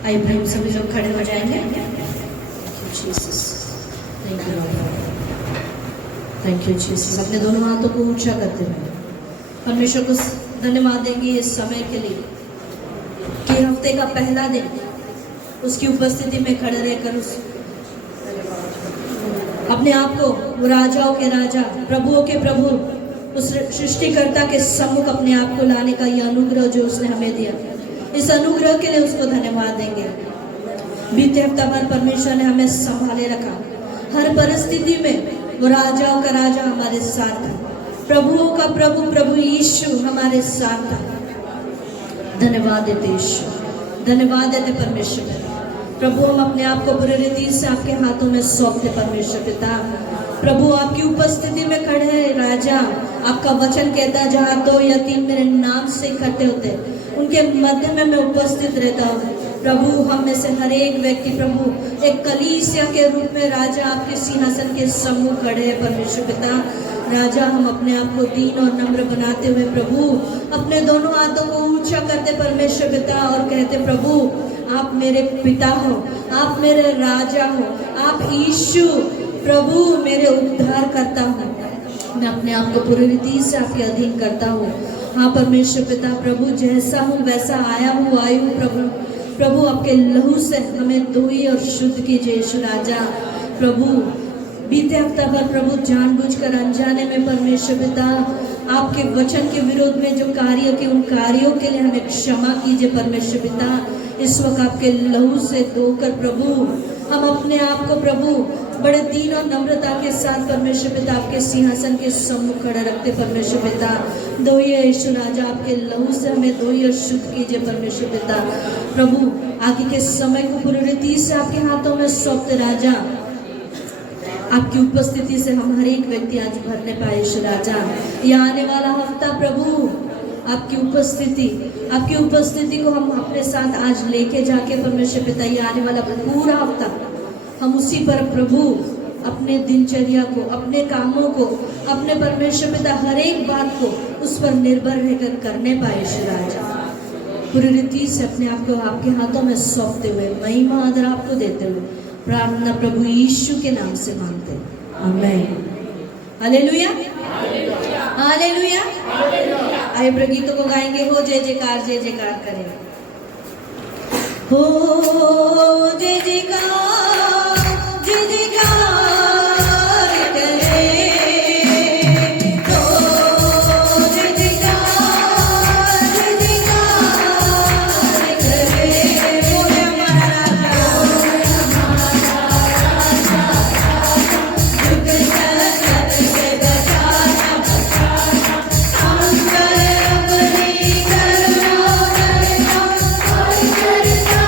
आइए हम सभी लोग खड़े हो जाएंगे। Thank you Jesus. अपने दोनों हाथों को ऊंचा करते हुए परमेश्वर को धन्यवाद देंगे इस समय के लिए कि हफ्ते का पहला दिन उसकी उपस्थिति में खड़े रहकर उस अपने आप को वो राजाओं के राजा प्रभुओं के प्रभु उस सृष्टिकर्ता के सम्मुख अपने आप को लाने का यह अनुग्रह जो उसने हमें दिया, इस अनुग्रह के लिए उसको धन्यवाद देंगे। बीते हफ्ता भर परमेश्वर ने हमें संभाले रखा, हर परिस्थिति में वो राजाओं का राजा हमारे साथ था, प्रभुओं का प्रभु प्रभु यीशु हमारे साथ था। धन्यवाद देते यीशु, धन्यवाद देते परमेश्वर प्रभु। हम अपने आप को पूरी रीति से आपके हाथों में सौंपते परमेश्वर पिता। प्रभु आपकी उपस्थिति में खड़े हैं राजा, आपका वचन कहता है जहाँ 2 या 3 मेरे नाम से इकट्ठे होते उनके मध्य में मैं उपस्थित रहता हूँ। प्रभु हम में से हर एक व्यक्ति प्रभु एक कलीसिया के रूप में राजा आपके सिंहासन के सम्मुख खड़े हैं परमेश्वर पिता। राजा हम अपने आप को दीन और नम्र बनाते हुए प्रभु अपने दोनों हाथों को ऊंचा करते परमेश्वर पिता और कहते प्रभु आप मेरे पिता हो, आप मेरे राजा हो, आप यीशु प्रभु मेरे उद्धार करता हूँ। मैं अपने आप को पूरी रीति से आपके अधीन करता हूँ। हाँ परमेश्वर पिता प्रभु जैसा हूँ वैसा आया हूँ आई हूँ प्रभु। प्रभु आपके लहू से हमें धोई और शुद्ध कीजिए यीशु राजा। प्रभु बीते हफ्ता भर प्रभु जानबूझकर अनजाने में परमेश्वर पिता आपके वचन के विरोध में जो कार्य के उन कार्यों के लिए हमें क्षमा कीजिए परमेश्वर पिता। इस वक्त आपके लहू से धोकर प्रभु हम अपने आप को प्रभु बड़े दीन और नम्रता के साथ परमेश्वर पिता आपके सिंहासन के सम्मुख खड़ा रखते परमेश्वर पिता। धोइए यीशु राजा, आपके लहू से हमें धोइए और शुद्ध कीजिए परमेश्वर पिता। प्रभु आगे के समय को पूरी रीति से आपके हाथों में सौंपते राजा। आपकी उपस्थिति से हम हर एक व्यक्ति आज भरने पाए यीशु राजा। यह आने वाला हफ्ता प्रभु आपकी उपस्थिति को हम अपने साथ आज लेके जाके परमेश्वर पिता ये आने वाला पूरा हफ्ता हम उसी पर प्रभु अपने दिनचर्या को, अपने कामों को, अपने परमेश्वर पिता हर एक बात को उस पर निर्भर रहकर करने पाए यीशु राजा। पूरी रीति से अपने आप को आपके हाथों में सौंपते हुए महिमा आदर आपको देते हुए प्रार्थना प्रभु यीशु के नाम से मांगते हैं, आमीन। Hallelujah, hallelujah. आइए प्रगीतों को गाएंगे, हो जय जयकार करें। हो जय जयकार, जय जयकार करें। हो जय जयकार, जय जयकार करें। बोले हमारा राजा, युग सहस्त्र से बचाना, हम करे अपनी करुणा, कोई करता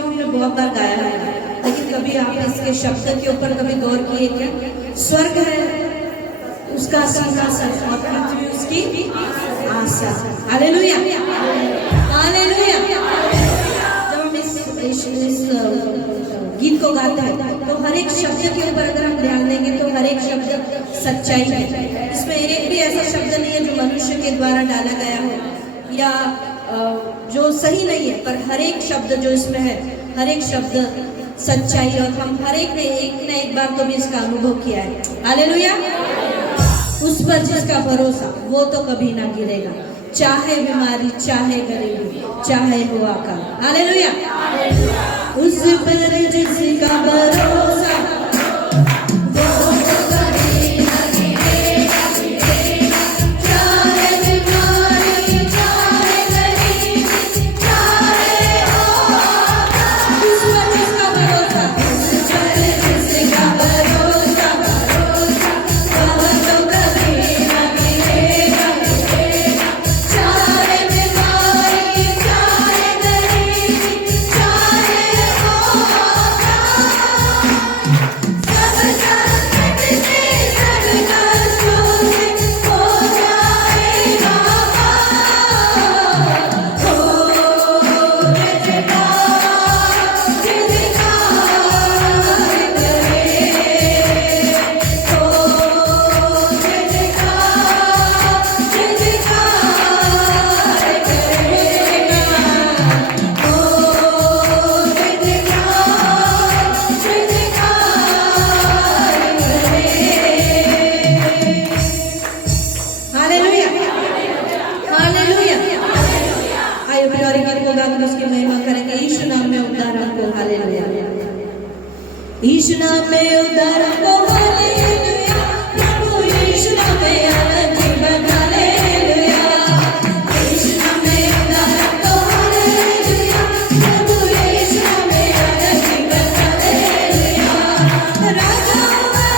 तो हमने बहुत बार गाया है, लेकिन कभी आप इसके शब्द के ऊपर कभी गौर किए क्या? स्वर्ग है उसका सिंहासन और पृथ्वी उसकी आशा। Hallelujah, hallelujah. जब हम इस गीत को गाते हैं तो हर एक शब्द के ऊपर अगर हम ध्यान देंगे तो हर एक शब्द सच्चाई है। इसमें एक भी ऐसा शब्द नहीं है जो मनुष्य के द्वारा डाला गया हो या जो सही नहीं है, पर हर एक शब्द जो इसमें है, हर एक शब्द सच्चाई, और हम हर एक ने एक न एक बार तो भी इसका अनुभव किया है। हालेलुया। उस पर जिसका भरोसा वो तो कभी ना गिरेगा, चाहे बीमारी, चाहे गरीबी, चाहे हो अकाल। हालेलुया। उस पर जिसका भरोसा वो तो कभी ना गिरेगा, चाहे बीमारी, चाहे गरीबी, चाहे हो अकाल। उस पर जिसका भरोसा, उस पर जिसका भरोसा, वो तो कभी ना गिरेगा, चाहे बीमारी, चाहे गरीबी, चाहे हो अकाल। सब संकट से, सब कष्टों से हो जाएगा पार। हो जिसकार, जिसकार करे, हो जिसकार, जिसकार करेगा, हो जिसकार, जिसकार करे। Hallelujah, hallelujah. आइए फिर और एक गीत को गाकर उसकी महिमा करेंगे। यीशु नाम में उद्धार हमको। हालेलुया। यीशु नाम में उद्धार हमको। हालेलुया। प्रभु यीशु नाम में आनंद जीवन। हालेलुया। यीशु नाम में उद्धार हमको। हालेलुया। प्रभु यीशु नाम में आनंद जीवन। हालेलुया। राजा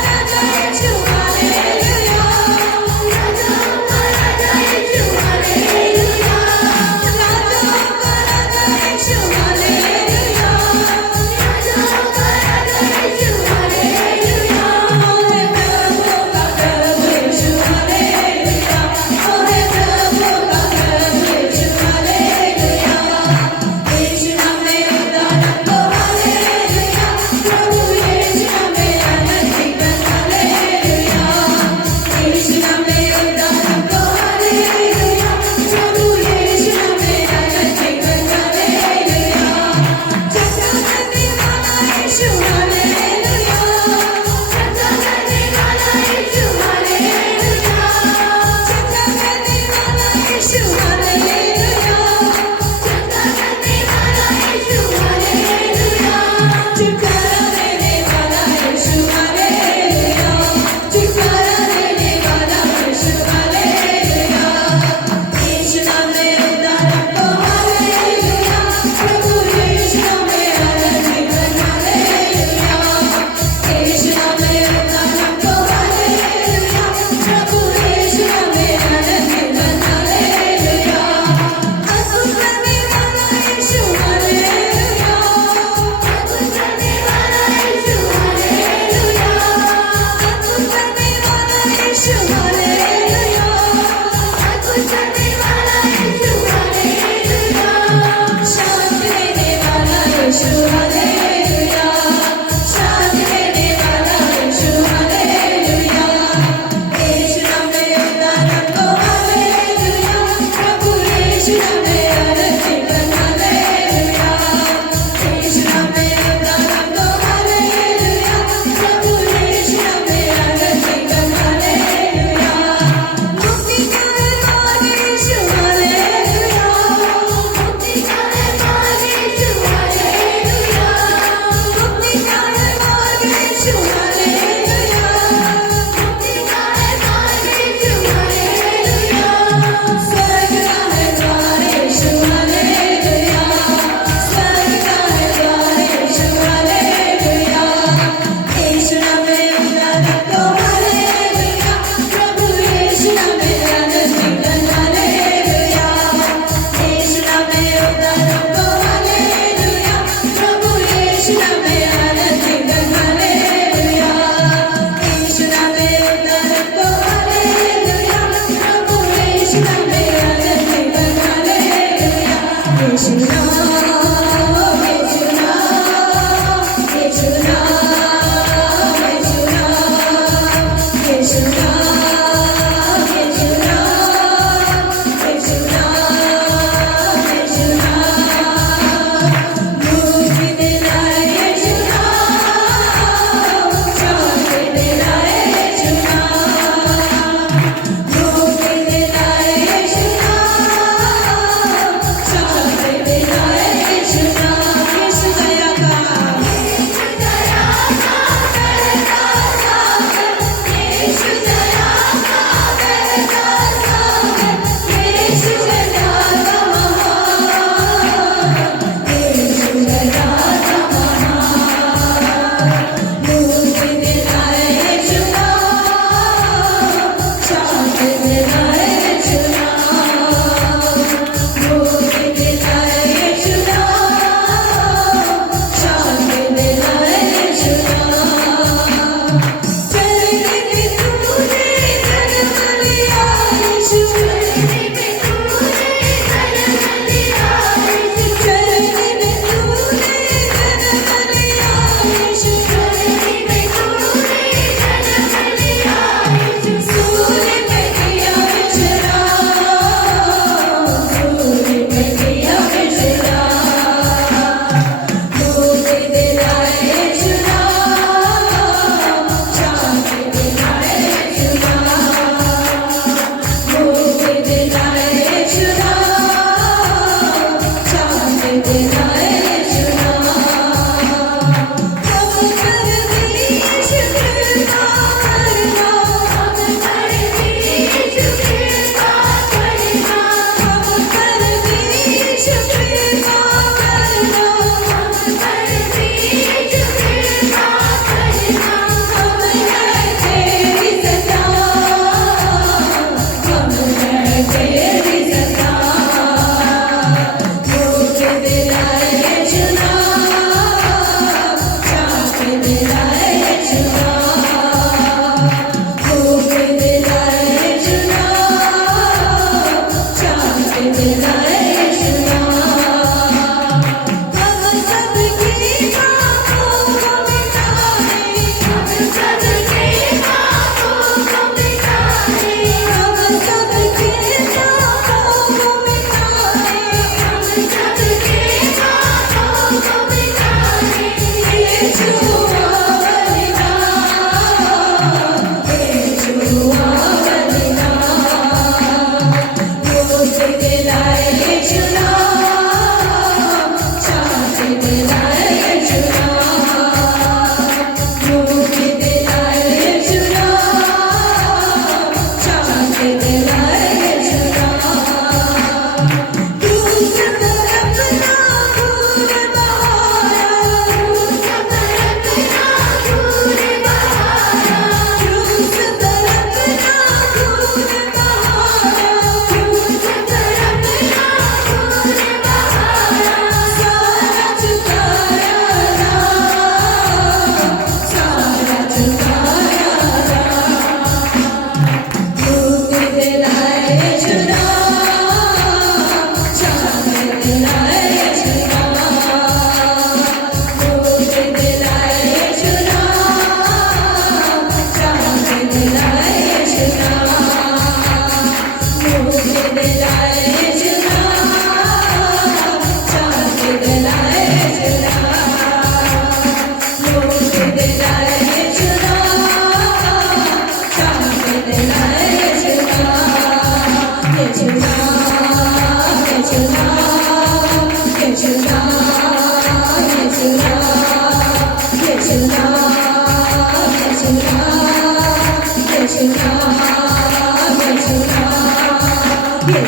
राजा यीशु। हालेलुया। राजा राजा यीशु। हालेलुया। राजा राजा यीशु। हालेलुया। राजा राजा यीशु। हालेलुया।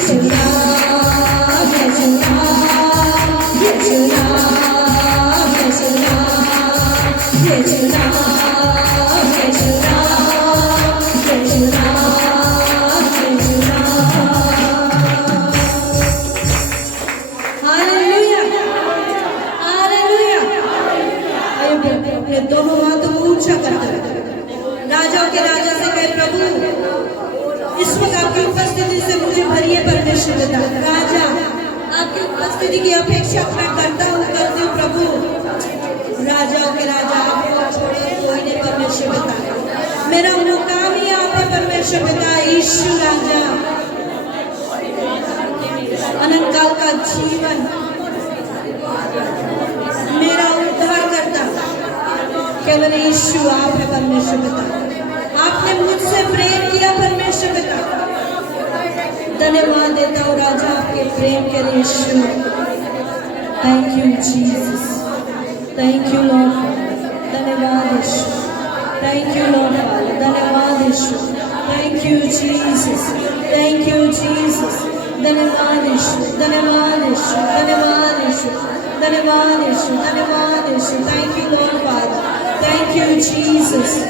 यीशु नाम, यीशु नाम, यीशु नाम, यीशु नाम, यीशु नाम, यीशु नाम, यीशु नाम, यीशु नाम। Hallelujah, hallelujah. आइए अपने दोनों हाथों को ऊंचा करते हैं, राजाओं के राजा से कहे, प्रभु इस वक्त आपकी उपस्थिति से मुझे भरिए परमेश्वर पिता। राजा, आपकी उपस्थिति की अपेक्षा मैं करती हूँ प्रभु। राजाओं के राजा, आपको छोड़े कोई नहीं परमेश्वर पिता। मेरा मुकाम ही आप है परमेश्वर पिता। यीशु राजा, अनंत काल का जीवन मेरा उद्धार करता केवल यीशु आप है परमेश्वर पिता। आपने मुझसे प्रेम किया परमेश्वर पिता। धन्यवाद देता हूँ राजा आपके प्रेम के लिए यीशु। Thank you Jesus, thank you Lord. धन्यवाद यीशु, थैंक यू लॉर्ड। धन्यवाद यीशु, thank you Jesus, thank you Jesus. धन्यवाद यीशु, धन्यवाद यीशु, धन्यवाद यीशु, धन्यवाद यीशु, धन्यवाद यीशु। Thank you Lord father, thank you Jesus.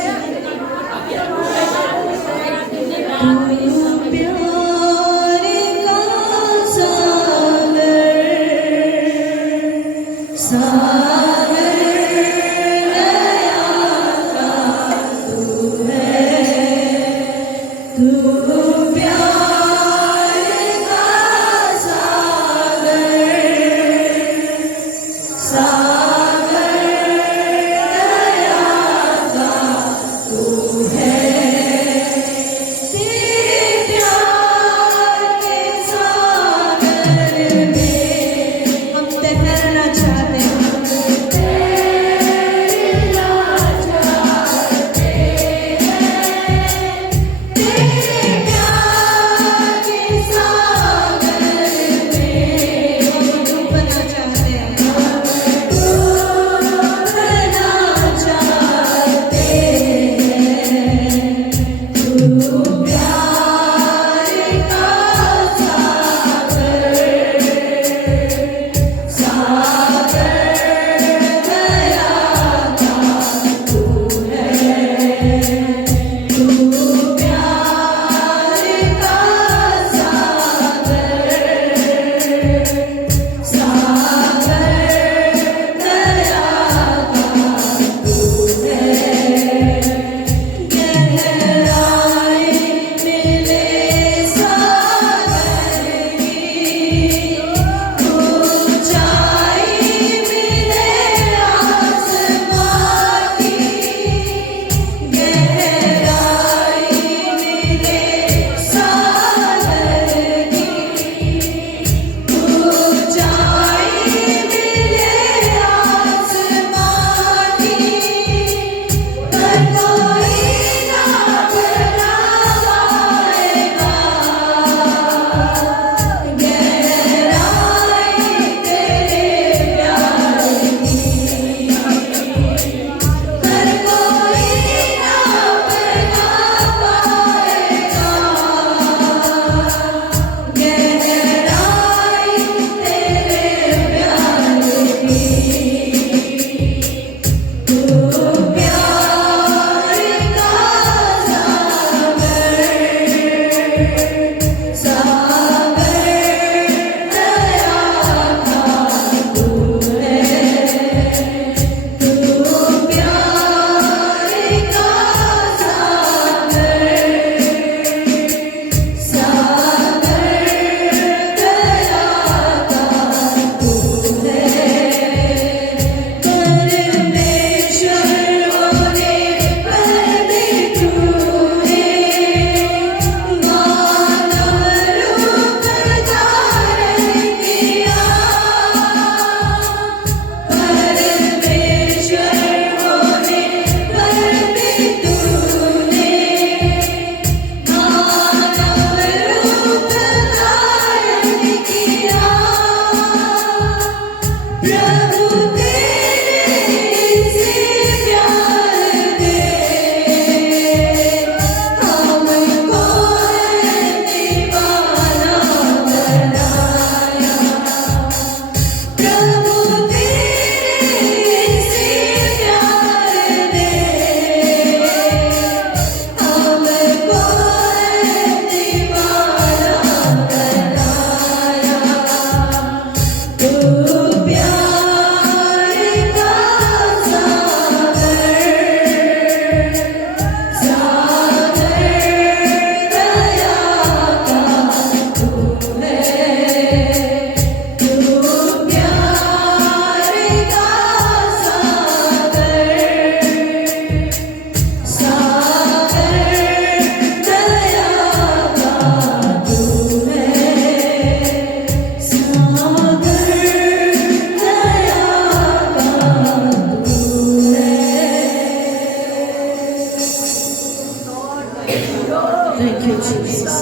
Thank you Jesus.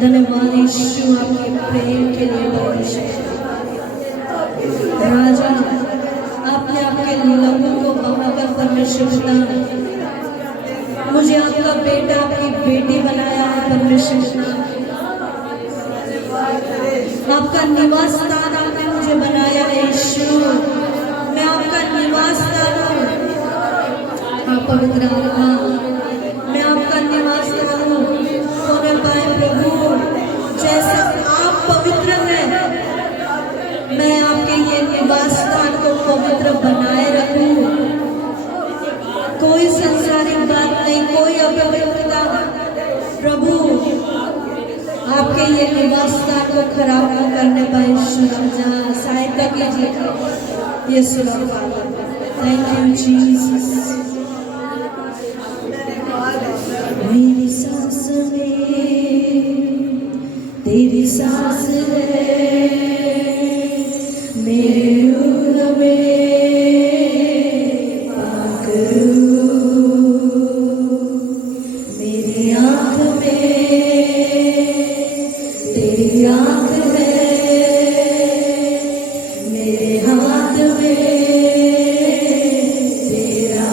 धन्यवाद यीशु आपके प्रेम के लिए परमेश्वर। राजा आपने आपके लोगों को बहाकर परमेश्वर पिता मुझे आपका बेटा आपकी बेटी बनाया है परमेश्वर पिता। आपका निवास स्थान आपने मुझे बनाया है यीशु। मैं आपका निवास स्थान हूँ। आप पवित्र आत्मा मैं आपका निवास स्थान हूँ। होने पाए प्रभु जैसे आप पवित्र हैं मैं आपके ये निवास स्थान को पवित्र बनाए रखूं। कोई संसारिक बात नहीं, कोई अपवित्रता प्रभु आपके ये निवास स्थान को खराब न करने पाए। सहायता कीजिए यीशु। Thank you Jesus. मेरी सांस में तेरी सांस है, मेरे रूह में पाक रूह, मेरी आँख में तेरी आँख है, मेरे हाथ में तेरा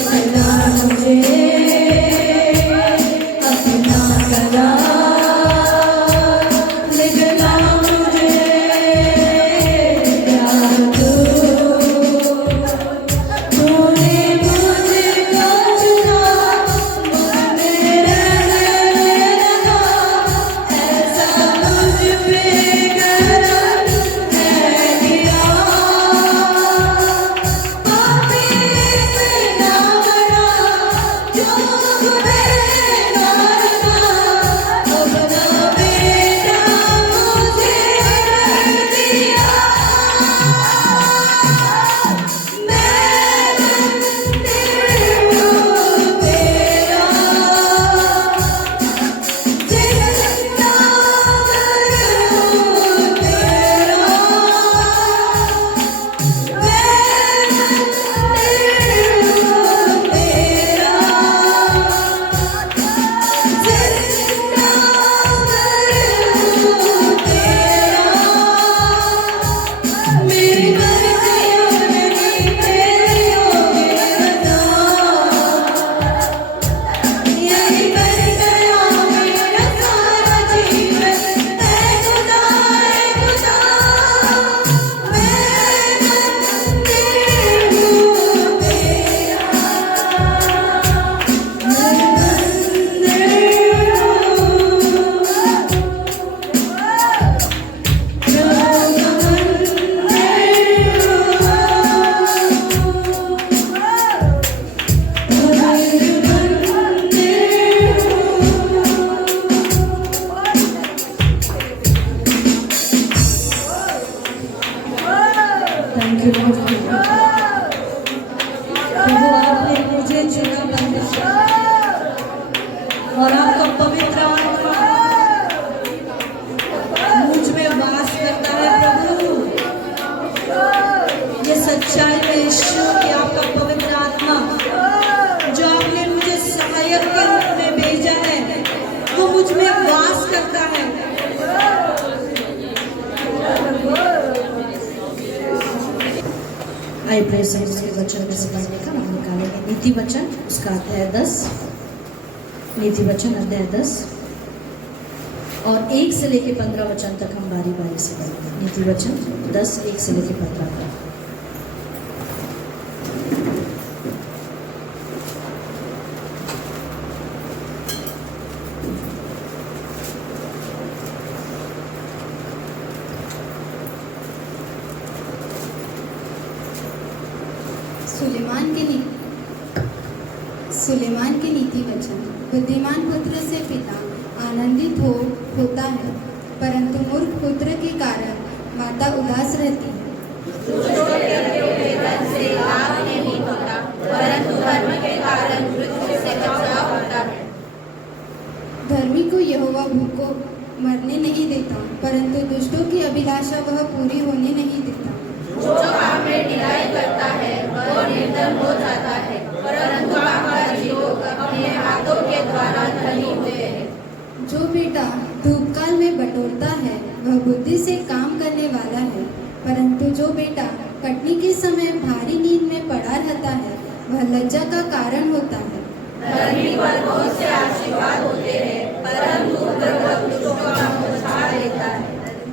बतला मुझे अपना गला, निगला मुझे प्यार तू, तूने मुझको चुना, मुझ में रहने लगा, ऐसा मुझ पे करम है दिया। पापी इतना बड़ा जो गुनहगार था, अपना बेटा मुझे कर दिया। मैं मंदिर हूँ तेरा, जिंदा घर हूँ तेरा। Thank you, Lord. प्रभु आपने मुझे चुना परमेश्वर, और आपका पवित्र आत्मा मुझ में वास करता है। प्रभु ये सच्चाई में यीशु कि आपका पवित्र आत्मा जो आपने मुझे सहायक के रूप में भेजा है वो मुझ में वास करता है। आइए प्रेस के वचन में से पढ़ने का हम निकालेंगे नीति वचन उसका अध्याय 10, नीति वचन अध्याय 10 और 1 से लेके 15 वचन तक हम बारी बारी से पढ़ेंगे। नीति वचन 10 1 से लेके 15 तक। सुलेमान के नीति वचन। बुद्धिमान पुत्र से पिता आनंदित होता है, परंतु मूर्ख पुत्र के कारण माता उदास रहती है। दुष्टों के वेतन से लाभ नहीं होता, परंतु धर्म के कारण मृत्यु से बचाव होता है। धर्मी को यहोवा भूखों मरने नहीं देता, परंतु दुष्टों की अभिलाषा वह पूरी होने नहीं देता। जो काम में ढिलाई करता है वह निर्धन हो जाता है, परंतु कामकाजी लोग अपने हाथों के द्वारा धनी होते हैं। जो बेटा धूपकाल में बटोरता है वह बुद्धि से काम करने वाला है, परंतु जो बेटा कटनी के समय भारी नींद में पड़ा रहता है वह लज्जा का कारण होता है। धर्मी पर बहुत से आशीर्वाद होते हैं, परंतु दुर्लभ दुष्टों का मुँह छा लेता है।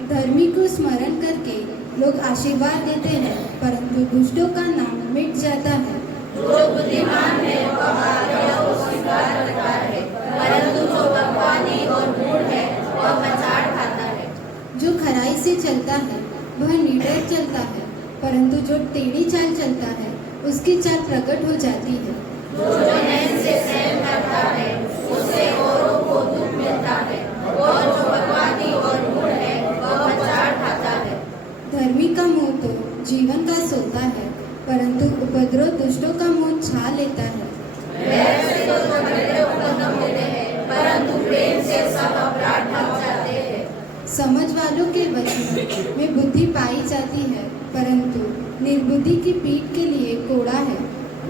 धर्मी को स्मरण करके लोग आशीर्वाद देते हैं, परंतु दुष्टों का नाम मिट जाता है। जो बुद्धिमान है वह आज्ञा को स्वीकार करता है, परंतु जो बकवादी और मूढ़ है वह मचाड़ खाता है। जो खराई से चलता है वह निडर चलता है, परंतु जो टेढ़ी चाल चलता है उसकी चाल प्रकट हो जाती है। जो नैन से सहन करता है उससे औरों को दुख मिलता है, और जो बकवादी और मूढ़ है वह मचाड़ खाता है। धर्मी का मुंह तो जीवन का सोता है, परंतु उपद्रव दुष्टों का मुंह छा लेता है। वैर से तो झगड़े उत्पन्न होते हैं, परंतु प्रेम से सब अपराध ढक जाते हैं। समझ वालों के वचन में बुद्धि पाई जाती है, परंतु निर्बुद्धि की पीठ के लिए कोड़ा है।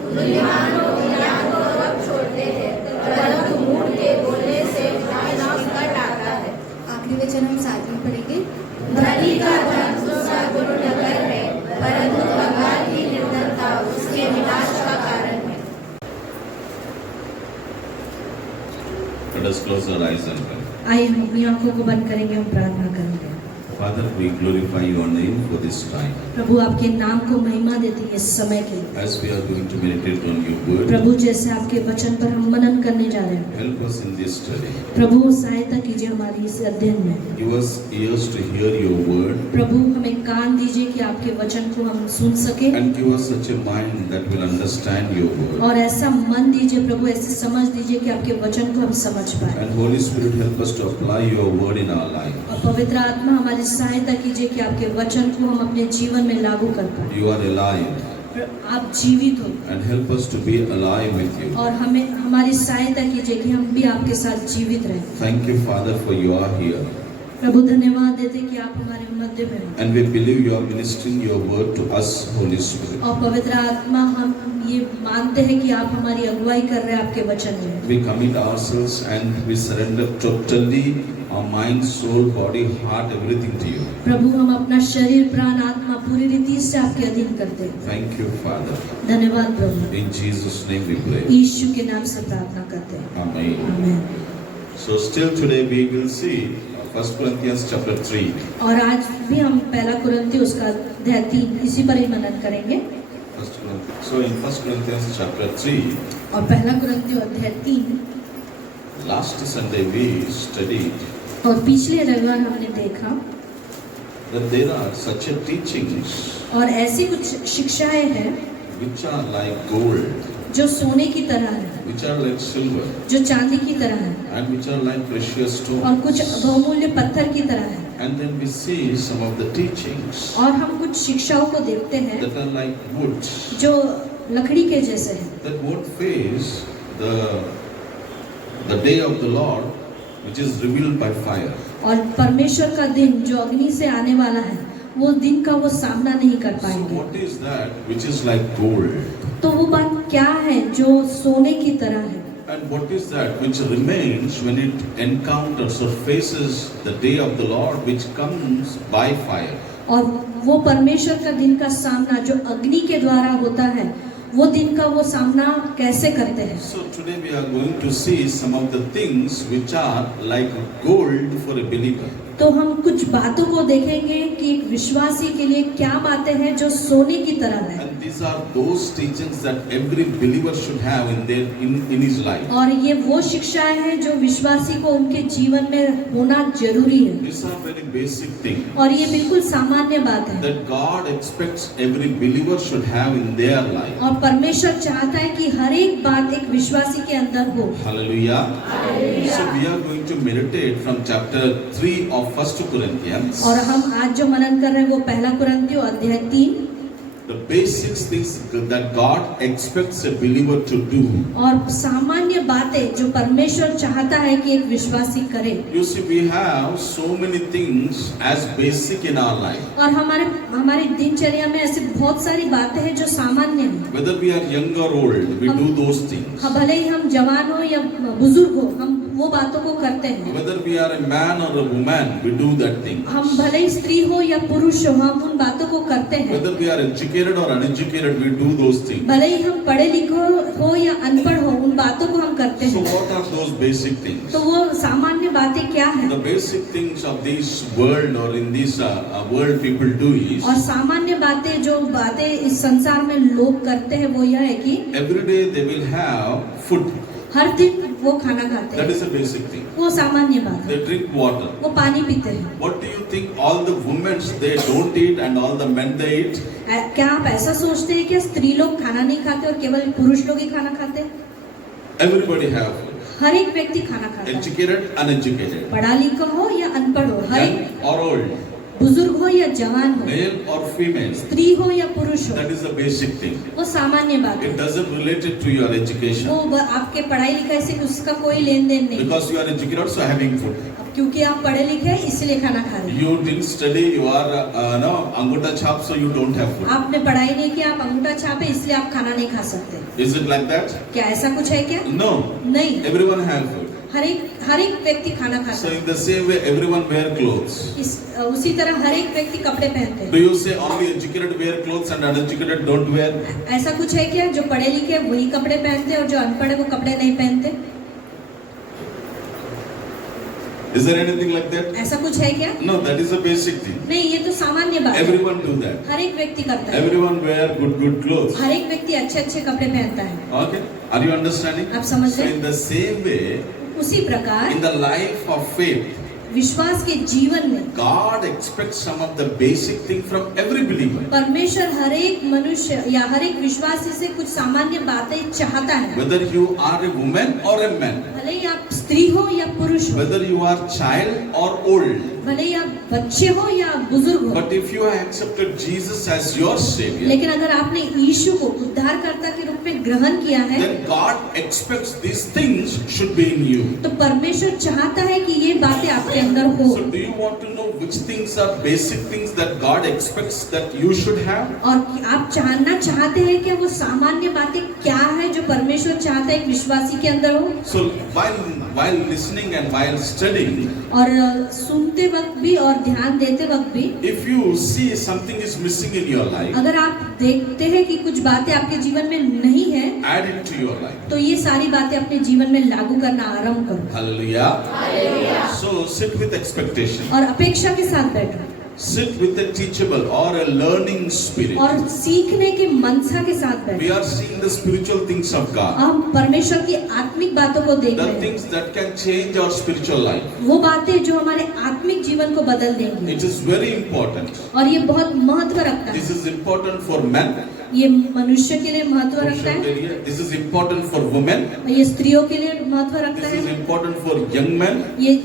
बुद्धिमान लोग ज्ञान को रख छोड़ते हैं, परंतु मूढ़ के बोलने से विनाश कर आता है। आखिरी वचन हम साथ में पढ़ेंगे। धनी का धन उसका गुरु नगर है, परंतु कंगाल की निर्धनता उसके विनाश का कारण है। Let us close our eyes and pray. आइए हम अपनी आंखों को बंद करेंगे, हम प्रार्थना करेंगे। Father, we glorify your name for this time. प्रभु आपके नाम को महिमा देते हैं इस समय के लिए। As we are going to meditate on your word, प्रभु जैसे आपके वचन पर हम मनन करने जा रहे हैं, help us in this study. प्रभु सहायता कीजिए हमारी इस अध्ययन में। Give us ears to hear your word प्रभु हमें कान दीजिए कि आपके वचन को हम सुन सके, and give us such a mind that will understand your word. और ऐसा मन दीजिए प्रभु, ऐसी समझ दीजिए कि आपके वचन को हम समझ पाए। And Holy Spirit, help us to apply your word in our life. और पवित्र आत्मा हमारी सहायता कीजिए कि आपके वचन को हम अपने जीवन में लागू कर पाए। You are alive आप जीवित हो, and help us to be alive with you. और हमें हमारी सहायता कीजिए कि हम भी आपके साथ जीवित रहें। Thank you, Father, for you are here. प्रभु धन्यवाद देते कि आप हमारे मध्य में हैं, And we believe you are ministering your word to us, Holy Spirit. और पवित्र आत्मा हम ये मानते हैं कि आप हमारी अगुवाई कर रहे हैं आपके वचन में। We commit ourselves and we surrender totally our mind, soul, body, heart, everything to you. प्रभु हम अपना शरीर, प्राण, आत्मा पूरी रीति से आपके अधीन करते हैं। Thank you, Father. धन्यवाद प्रभु, In Jesus' name we pray. यीशु के नाम से प्रार्थना करते हैं, Amen. आमीन। So still today we will see 1 Corinthians chapter 3. और आज भी हम पहला कुरिन्थियों उसका अध्याय 3 इसी पर ही मनन करेंगे। So in 1 Corinthians chapter 3, और पहला कुरिन्थियों अध्याय 3, last Sunday we studied और पिछले रविवार हमने देखा that there are such a teachings और ऐसी कुछ शिक्षाएं हैं which are like gold, जो सोने की तरह है, which are like silver, जो चांदी की तरह है, and which are like precious और कुछ stones. बहुमूल्य पत्थर की तरह है। And then we see some of the teachings और हम कुछ शिक्षाओं को देखते हैं that are like wood जो लकड़ी के जैसे हैं, that won't face the day of the Lord, which is revealed by fire. और परमेश्वर का दिन जो अग्नि से आने वाला है, वो दिन का वो सामना नहीं कर So पाएंगे। what is that which is like gold? तो वो बात क्या है जो सोने की तरह है, And what is that which remains when it encounters or faces the day of the Lord, which comes by fire? और वो परमेश्वर का दिन का सामना जो अग्नि के द्वारा होता है, वो दिन का वो सामना कैसे करते हैं। So today we are going to see some of the things which are like gold for a believer. तो हम कुछ बातों को देखेंगे कि एक विश्वासी के लिए क्या बातें हैं जो सोने की तरह है, And these are those teachings that every believer should have in his life. और ये वो शिक्षाएं हैं जो विश्वासी को उनके जीवन में होना जरूरी है। These are very basic things और ये बिल्कुल सामान्य बात है, that God expects every believer should have in their life. और परमेश्वर चाहता है कि हर एक बात एक विश्वासी के अंदर हो। Hallelujah. So we are going to meditate from chapter 3 of 1 Corinthians. और हम आज जो मनन कर रहे हैं वो पहला कुरिन्थियों अध्याय 3, The basic things that God expects a believer to do. और सामान्य बातें जो परमेश्वर चाहता है कि एक विश्वासी करे। You see, we have so many things as basic in our life. और हमारी दिनचर्या में ऐसी बहुत सारी बातें हैं जो सामान्य हैं। Whether we are young or old, we do those things. हाँ, भले ही हम जवान हो या बुजुर्ग हो, हम वो बातों को करते हैं। Whether we are a man or a woman, we do that thing. हम भले ही स्त्री हो या पुरुष हो, हम उन बातों को करते हैं। Whether we are educated or uneducated, we do those things. भले ही हम पढ़े लिखे हो या अनपढ़ हो, उन बातों को हम करते So हैं। what are those basic things? तो वो सामान्य बातें क्या है? The basic things of this world or in this world people do is और सामान्य बातें जो बातें इस संसार में लोग करते हैं वो यह है कि every day they will have food. हर दिन वो खाना खाते That हैं, is a basic thing. वो सामान्य बात है। They drink water. वो पानी पीते हैं। What do you think? All the women they don't eat and all the men they eat? क्या आप ऐसा सोचते हैं कि स्त्री लोग खाना नहीं खाते और केवल पुरुष लोग ही खाना खाते हैं? Everybody have food. हर एक व्यक्ति खाना खाता है, Educated, uneducated, पढ़ा लिखा हो या अनपढ़ हो, हर एक young or old, बुजुर्ग हो या जवान हो, male or female. स्त्री हो या पुरुष हो, That is the basic thing. वो सामान्य बात है। It doesn't relate it to your education. वो आपके पढ़ाई लिखाई से उसका कोई लेन देन नहीं, Because you are educated, so having food. क्योंकि आप पढ़े लिखे हैं इसलिए खाना खा रहे हैं। You didn't study, you are no अंगूठा छाप, so you don't have food. आपने पढ़ाई नहीं किया, आप अंगूठा छापे इसलिए आप खाना नहीं खा सकते। Is it like that? क्या ऐसा कुछ है क्या? No. नहीं, Everyone have food. हर एक व्यक्ति खाना खाता So है। in the same way, everyone wear clothes. उसी तरह हर एक व्यक्ति कपड़े पहनते हैं। Do you say only educated wear clothes and uneducated don't wear? ऐसा कुछ है क्या? जो पढ़े लिखे वही कपड़े पहनते हैं और जो अनपढ़ है वो कपड़े नहीं पहनते? Is there anything like that? ऐसा कुछ है क्या? No, that is a basic thing. नहीं, ये तो सामान्य बात है। Everyone do that. हर एक व्यक्ति करता है। Everyone wear good clothes. हर एक व्यक्ति अच्छे अच्छे कपड़े पहनता है। Okay? Are you understanding? आप समझ So रहे? in the same way, उसी प्रकार in the life of faith, विश्वास के जीवन में God expects some of the basic thing from every believer. परमेश्वर हर एक मनुष्य या हर एक विश्वासी से कुछ सामान्य बातें चाहता है। Whether you are a woman or a man, भले ही आप स्त्री हो या पुरुष हो, whether you are child or old, भले ही आप बच्चे हो या बुजुर्ग हो, but if you have accepted Jesus as your Savior, लेकिन अगर आपने यीशु को उद्धारकर्ता के रूप में ग्रहण किया है, then God expects these things should be in you. तो परमेश्वर चाहता है कि ये बातें आपके अंदर हो। So do you want to know which things are basic things that God expects that you should have? और आप जानना चाहते हैं कि वो सामान्य बातें क्या है जो परमेश्वर चाहता है एक विश्वासी के अंदर हो। So while listening and while studying, और सुनते वक्त भी और ध्यान देते वक्त भी, if you see something is missing in your life, अगर आप देखते हैं कि कुछ बातें आपके जीवन में नहीं है, add it to your life. तो ये सारी बातें अपने जीवन में लागू करना आरंभ करो Hallelujah. So sit with expectation. और अपेक्षा के साथ बैठो Sit with a teachable or a learning spirit. और सीखने के मनसा के साथ We बैठो। are seeing the spiritual things of God. हम परमेश्वर की आत्मिक बातों को देख The रहे हैं, things that can change our spiritual life. वो बातें जो हमारे आत्मिक जीवन को बदल देंगी। It is very important. और ये बहुत महत्व रखता This है। is important for men. ये मनुष्य के लिए महत्व रखता है, This is important for women. ये स्त्रियों के लिए महत्व रखता This is है, important for young men. ये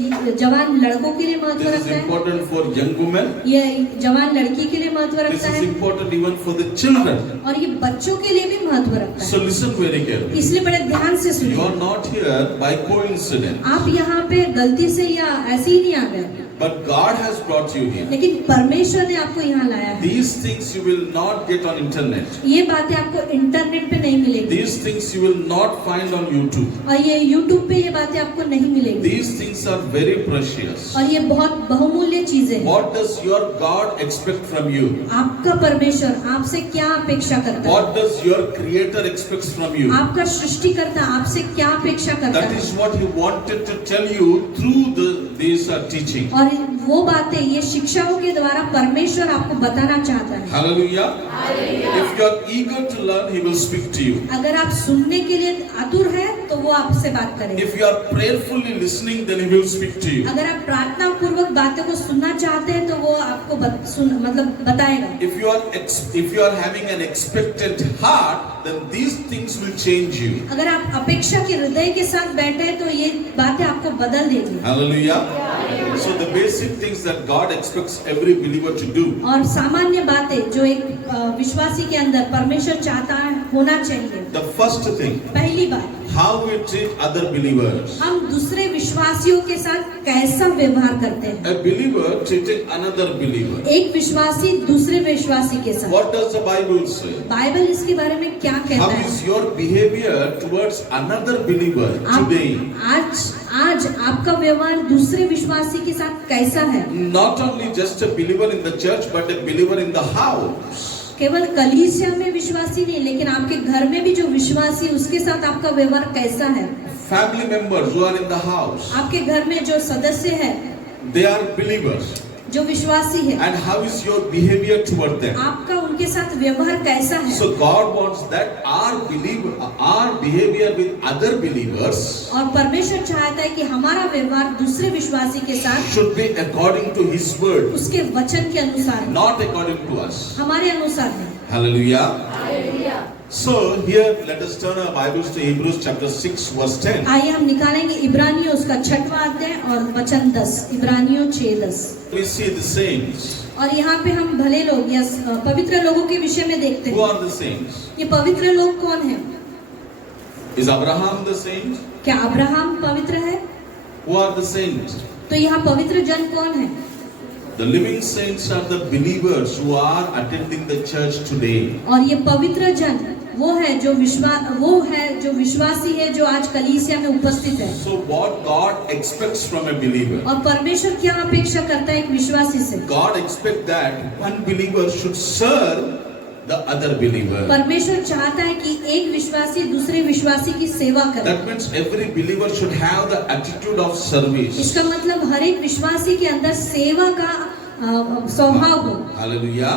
जवान लड़कों के लिए महत्व This is रखता है, important for young women. ये जवान लड़की के लिए महत्व This रखता is है, important even for the children. और ये बच्चों के लिए भी महत्व रखता So है। listen very carefully. इसलिए बड़े ध्यान से You सुनिए। are not here by coincidence, आप यहाँ पे गलती से या ऐसे ही नहीं आ गए, but God has brought you here. लेकिन परमेश्वर ने आपको यहाँ लाया है। These things you will not get on internet. ये बातें आपको इंटरनेट पे नहीं मिलेगी, These things you will not find on YouTube. और ये यूट्यूब पे ये बातें आपको नहीं मिलेगी, These things are very precious. और ये बहुत बहुमूल्य चीजें हैं। What does your God expect from you? आपका परमेश्वर आपसे क्या अपेक्षा करता है? What does your Creator expects from you? आपका सृष्टिकर्ता आपसे क्या अपेक्षा करता That है? is what He wanted to tell you through this teaching. और वो बातें ये शिक्षाओं के द्वारा परमेश्वर आपको बताना चाहता है। Hallelujah. If you are eager to learn, He will speak to you. अगर आप सुनने के लिए आतुर हैं तो वो आपसे बात करेगा। If you are prayerfully listening, then He will speak to you. अगर आप प्रार्थना पूर्वक बातों को सुनना चाहते हैं तो वो आपको बताएगा। If you are having an expectant heart, then these things will change you. अगर आप अपेक्षा के हृदय के साथ बैठे हैं तो ये बातें आपको बदल देगी। Hallelujah. So the basic things that God expects every believer to do. और सामान्य बातें जो एक विश्वासी के अंदर परमेश्वर चाहता है होना चाहिए। The first thing, पहली बात, how we treat other believers. हम दूसरे विश्वासियों के साथ कैसा व्यवहार करते हैं। A believer treating another believer. एक विश्वासी दूसरे विश्वासी के साथ, What does the Bible say? Bible इसके बारे में क्या How कहता है? is your behavior towards another believer today? आज आपका व्यवहार दूसरे विश्वासी के साथ कैसा है? Not only just a believer in the church, but a believer in the house. केवल कलीसिया में विश्वासी नहीं, लेकिन आपके घर में भी जो विश्वासी उसके साथ आपका व्यवहार कैसा है? Family members who are in the house, आपके घर में जो सदस्य है they are believers. जो विश्वासी है, And how is your behavior toward them? आपका उनके साथ व्यवहार कैसा है? So God wants that our behavior with other believers और परमेश्वर चाहता है कि हमारा व्यवहार दूसरे विश्वासी के साथ should be according to His word, उसके वचन के अनुसार, not according to us. हमारे अनुसार है। Hallelujah. So here let us turn our Bibles to Hebrews chapter 6 verse 10. आइए हम निकालेंगे इब्रानियों उसका 6वां अध्याय और वचन 10, इब्रानियों 6:10। We see the saints. और यहाँ पे हम भले लोग या पवित्र लोगों के विषय में देखते Who हैं। are the saints? ये पवित्र लोग कौन है? Is Abraham the saint? क्या अब्राहम पवित्र है? Who are the saints? तो यहाँ पवित्र जन कौन है? The living saints are the believers who are attending the church today. और ये पवित्र जन वो है जो विश्वासी है जो आज कलीसिया में उपस्थित है। So what God expects from a believer? और परमेश्वर क्या अपेक्षा करता है एक विश्वासी से? God expects that one believer should serve the other believer. परमेश्वर चाहता है कि एक विश्वासी दूसरे विश्वासी की सेवा करे। That means every believer should have the attitude of service. इसका मतलब हर एक विश्वासी के अंदर सेवा का स्वभाव हो। Hallelujah.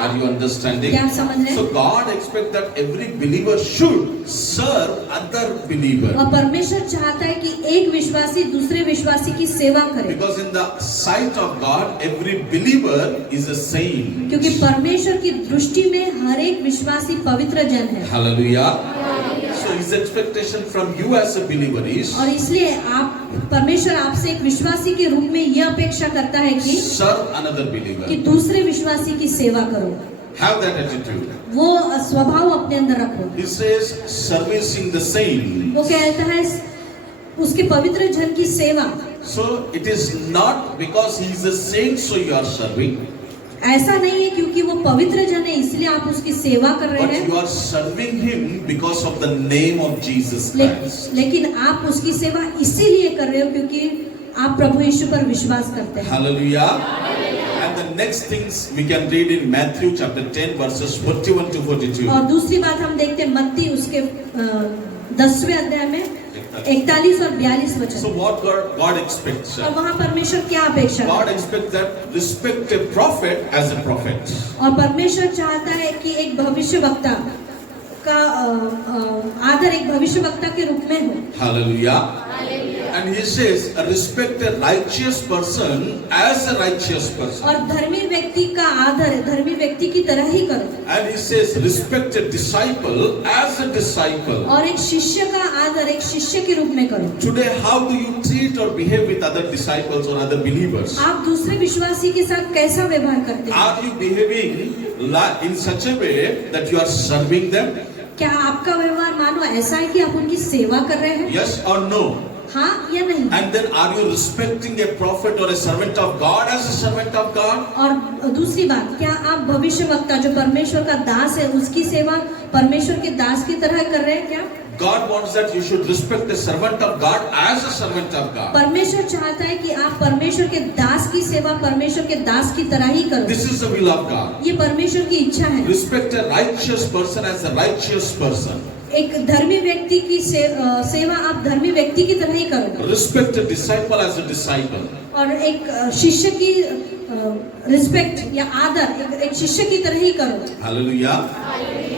Are you understanding? क्या आप समझ रहे हैं? So God expects that every believer should serve other believer. और परमेश्वर चाहता है कि एक विश्वासी दूसरे विश्वासी की सेवा करे। Because in the sight of God, every believer is a saint. क्योंकि परमेश्वर की दृष्टि में हर एक विश्वासी पवित्र जन है। Hallelujah. So his expectation from you as a believer is और इसलिए परमेश्वर आपसे एक विश्वासी के रूप में यह अपेक्षा करता है कि serve another believer. दूसरे विश्वासी की सेवा करो। Have that attitude. वो स्वभाव अपने अंदर रखो। He says servicing the saint. वो कहता है उसके पवित्र जन की सेवा। So it is not because he is a saint so you are serving. ऐसा नहीं है क्योंकि वो पवित्र जन है इसलिए आप उसकी सेवा कर रहे But हैं, you are serving him because of the name of Jesus Christ. लेकिन आप उसकी सेवा इसीलिए कर रहे हो क्योंकि आप प्रभु यीशु पर विश्वास करते हैं। Hallelujah. And the next things we can read in Matthew chapter 10 verses 41 to 42. और दूसरी बात हम देखते हैं मत्ती उसके 10वें अध्याय में 41 और 42 So वचन। what God expects? और वहाँ परमेश्वर क्या अपेक्षा God करता है? expects that respect a prophet as a prophet. और परमेश्वर चाहता है कि एक भविष्यवक्ता का आदर एक भविष्यवक्ता के रूप में हो। Hallelujah. And he says, respect a righteous person as a righteous person. और धर्मी व्यक्ति का आदर धर्मी व्यक्ति की तरह ही करो। And he says, respect a disciple as a disciple. और एक शिष्य का आदर एक शिष्य के रूप में करो। Today, how do you treat or behave with other disciples or other believers? आप दूसरे विश्वासी के साथ कैसा व्यवहार करते हैं? Are you behaving in such a way that you are serving them? क्या आपका व्यवहार मानो ऐसा है कि आप उनकी सेवा कर रहे हैं? Yes or no? हाँ या नहीं? And then are you respecting a prophet or a servant of God as a servant of God? और दूसरी बात, क्या आप भविष्यवक्ता जो परमेश्वर का दास है उसकी सेवा परमेश्वर के दास की तरह कर रहे हैं क्या? God wants that you should respect the servant of God as a servant of God. परमेश्वर चाहता है कि आप परमेश्वर के दास की सेवा परमेश्वर के दास की तरह ही करो। This is the will of God. ये परमेश्वर की इच्छा है। Respect a righteous person as a righteous person. एक धर्मी व्यक्ति की सेवा आप धर्मी व्यक्ति की तरह ही करो। Respect a disciple as a disciple. और एक शिष्य की रिस्पेक्ट या आदर एक शिष्य की तरह ही करो। Hallelujah.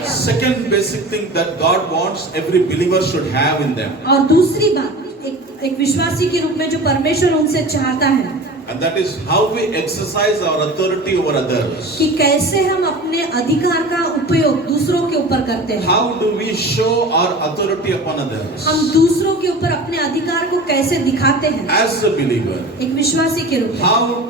Second basic thing that God wants every believer should have in them. और दूसरी बात एक विश्वासी के रूप में जो परमेश्वर उनसे चाहता है And that is how we exercise our authority over others. कि कैसे हम अपने अधिकार का उपयोग दूसरों के ऊपर करते हैं। How do we show our authority upon others? हम दूसरों के ऊपर अपने अधिकार को कैसे दिखाते हैं As a believer. एक विश्वासी के रूप में? How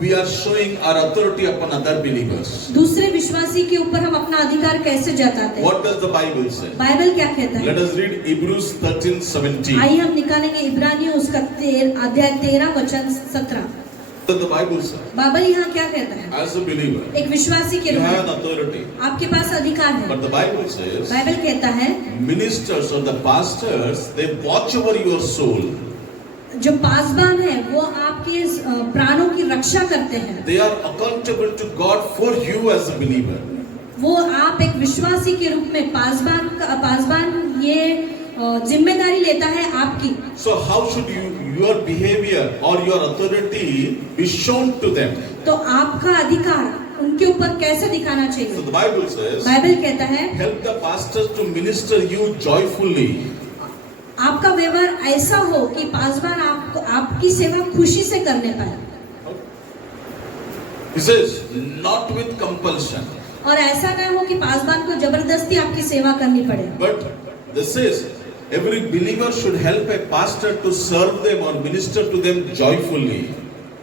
we are showing our authority upon other believers. दूसरे विश्वासी के ऊपर हम अपना अधिकार कैसे जताते हैं? What does the Bible say? Bible क्या कहता है? Let us read Hebrews 13:17. आइए हम निकालेंगे इब्रानियों उसका अध्याय 13 वचन 17। What does the Bible say? Bible यहाँ क्या कहता है? As a believer, एक विश्वासी के you रूप have में an authority. आपके पास अधिकार है। But the Bible says, Bible कहता है ministers or the pastors, they watch over your soul. जो पासबान है वो आपके प्राणों की रक्षा करते हैं। They are accountable to God for you as a believer. वो आप एक विश्वासी के रूप में पासबान ये जिम्मेदारी लेता है आपकी। So how should your behavior or your authority be shown to them? तो आपका अधिकार उनके ऊपर कैसे दिखाना So चाहिए? the Bible says, बाइबल कहता है help the pastors to minister you joyfully. आपका व्यवहार ऐसा हो कि पासबान आपकी सेवा खुशी से करने पाए। He says, not with compulsion. और ऐसा ना हो कि पासबान को जबरदस्ती आपकी सेवा करनी पड़े। But this says, every believer should help a pastor to serve them or minister to them joyfully.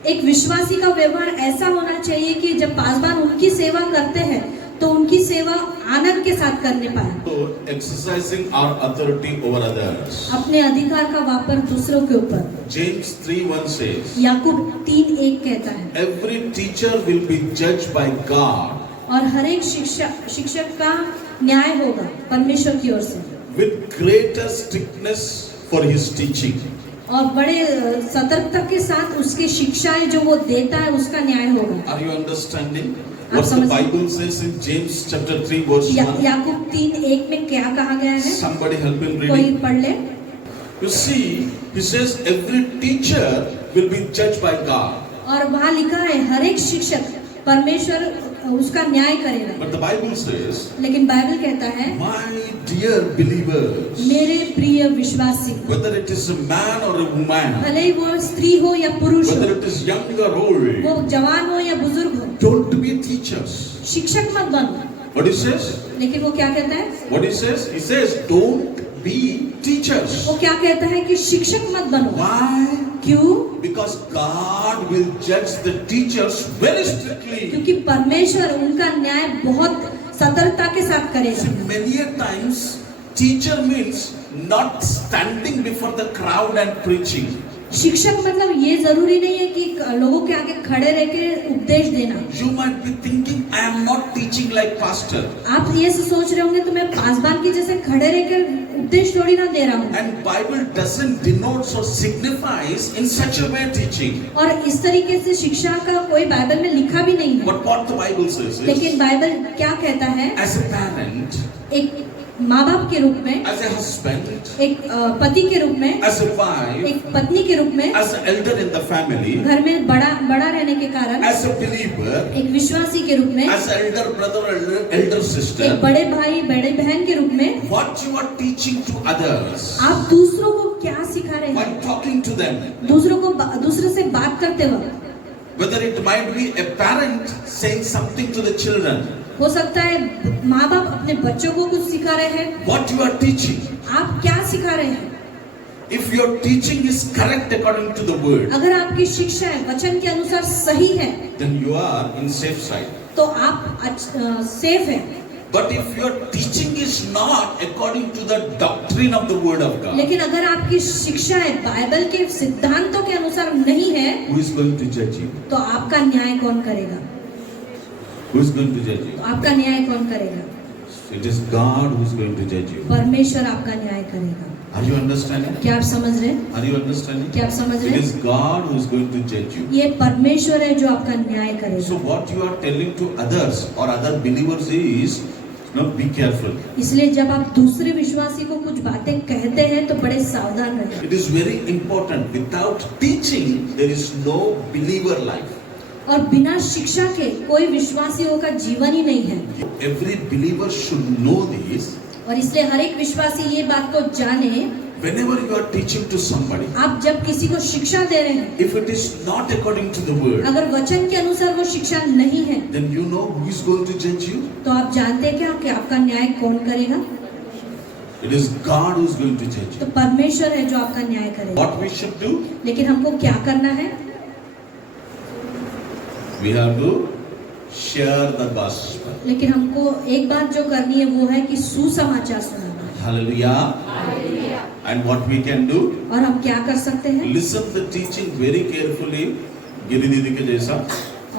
एक विश्वासी का व्यवहार ऐसा होना चाहिए कि जब पासबान उनकी सेवा करते हैं तो उनकी सेवा आनंद के साथ करने पाए। So exercising our authority over others. अपने अधिकार का वापर दूसरों के ऊपर। James 3:1 says, याकूब 3:1 कहता है every teacher will be judged by God और हर एक शिक्षक का न्याय होगा परमेश्वर की ओर से with greater strictness for his teaching. और बड़े सतर्कता के साथ उसकी शिक्षाएं जो वो देता है उसका न्याय होगा। Are you understanding? आप What the समझ Bible says in James chapter 3 verse 1. याकूब 3:1 में क्या कहा गया है? Somebody help him कोई reading. पढ़ ले। You see, he says every teacher will be judged by God. और वहाँ लिखा है हर एक शिक्षक परमेश्वर उसका न्याय करेगा। But the Bible says, लेकिन बाइबल कहता है my dear believers, मेरे प्रिय विश्वासी, whether it is a man or a woman, भले ही वो स्त्री हो या पुरुष whether हो, it is young or old, वो जवान हो या बुजुर्ग हो, don't be teachers. शिक्षक मत बनो। What he says? लेकिन वो क्या कहता है? What he says? He says, don't be teachers. वो क्या कहता है कि शिक्षक मत बनो। Why? क्यों? Because God will judge the teachers very strictly. क्योंकि परमेश्वर उनका न्याय बहुत सतर्कता के साथ See, करेगा। many a times, teacher means not standing before the crowd and preaching. शिक्षक मतलब ये जरूरी नहीं है कि लोगों के आगे खड़े रह के उपदेश देना। You might be thinking, I am not teaching like pastor. आप ये सोच रहे होंगे तो मैं पासबान की जैसे खड़े रहकर उपदेश थोड़ी ना दे रहा हूँ। And Bible doesn't denote or signifies in such a way teaching. और इस तरीके से शिक्षा का कोई बाइबल में लिखा भी नहीं है। But what the Bible says लेकिन is, बाइबल क्या कहता है? as a parent, एक माँ बाप के रूप में, as a husband, एक पति के रूप में, as a wife, एक पत्नी के रूप में, as an elder in the family, घर में बड़ा रहने के कारण, as a believer, एक विश्वासी के रूप में, as an elder brother or elder sister, एक बड़े भाई बड़े बहन के रूप में, what you are teaching to others, आप दूसरों को क्या सिखा रहे हैं? while talking to them, दूसरे से बात करते वक्त, whether it might be a parent saying something to the children, हो सकता है माँ बाप अपने बच्चों को कुछ सिखा रहे हैं। what you are teaching, आप क्या सिखा रहे हैं? if your teaching is correct according to the word, अगर आपकी शिक्षा वचन के अनुसार सही है then you are in safe side. तो आप सेफ हैं। But if your teaching is not according to the doctrine of the word of God, लेकिन अगर आपकी शिक्षा बाइबल के सिद्धांतों के अनुसार नहीं है who is going to judge you? तो आपका न्याय कौन करेगा? Who is going to judge you? तो आपका न्याय कौन करेगा? It is God who is going to judge you. परमेश्वर आपका न्याय करेगा। Are you understanding? क्या आप समझ रहे हैं? Are you understanding? क्या आप समझ It रहे is हैं? God who is going to judge you. ये परमेश्वर है जो आपका न्याय So करेगा। what you are telling to others or other believers is, no, be careful. इसलिए जब आप दूसरे विश्वासी को कुछ बातें कहते हैं तो बड़े सावधान रहें। It is very important. Without teaching, there is no believer life. और बिना शिक्षा के कोई विश्वासियों का जीवन ही नहीं है। Every believer should know this. और इसलिए हर एक विश्वासी ये बात को जाने, Whenever you are teaching to somebody, आप जब किसी को शिक्षा दे रहे हैं, if it is not according to the word, अगर वचन के अनुसार वो शिक्षा नहीं है then you know who is going to judge you. तो आप जानते हैं क्या कि आपका न्याय कौन करेगा? It is God who is going to judge तो you. परमेश्वर है जो आपका न्याय करेगा। What we should do? लेकिन हमको क्या करना है? We have to share the gospel. लेकिन हमको एक बात जो करनी है वो है कि सुसमाचार सुनाना। Hallelujah. And what we can do? और हम क्या कर सकते हैं? Listen the teaching very carefully. गिरी दीदी के जैसा.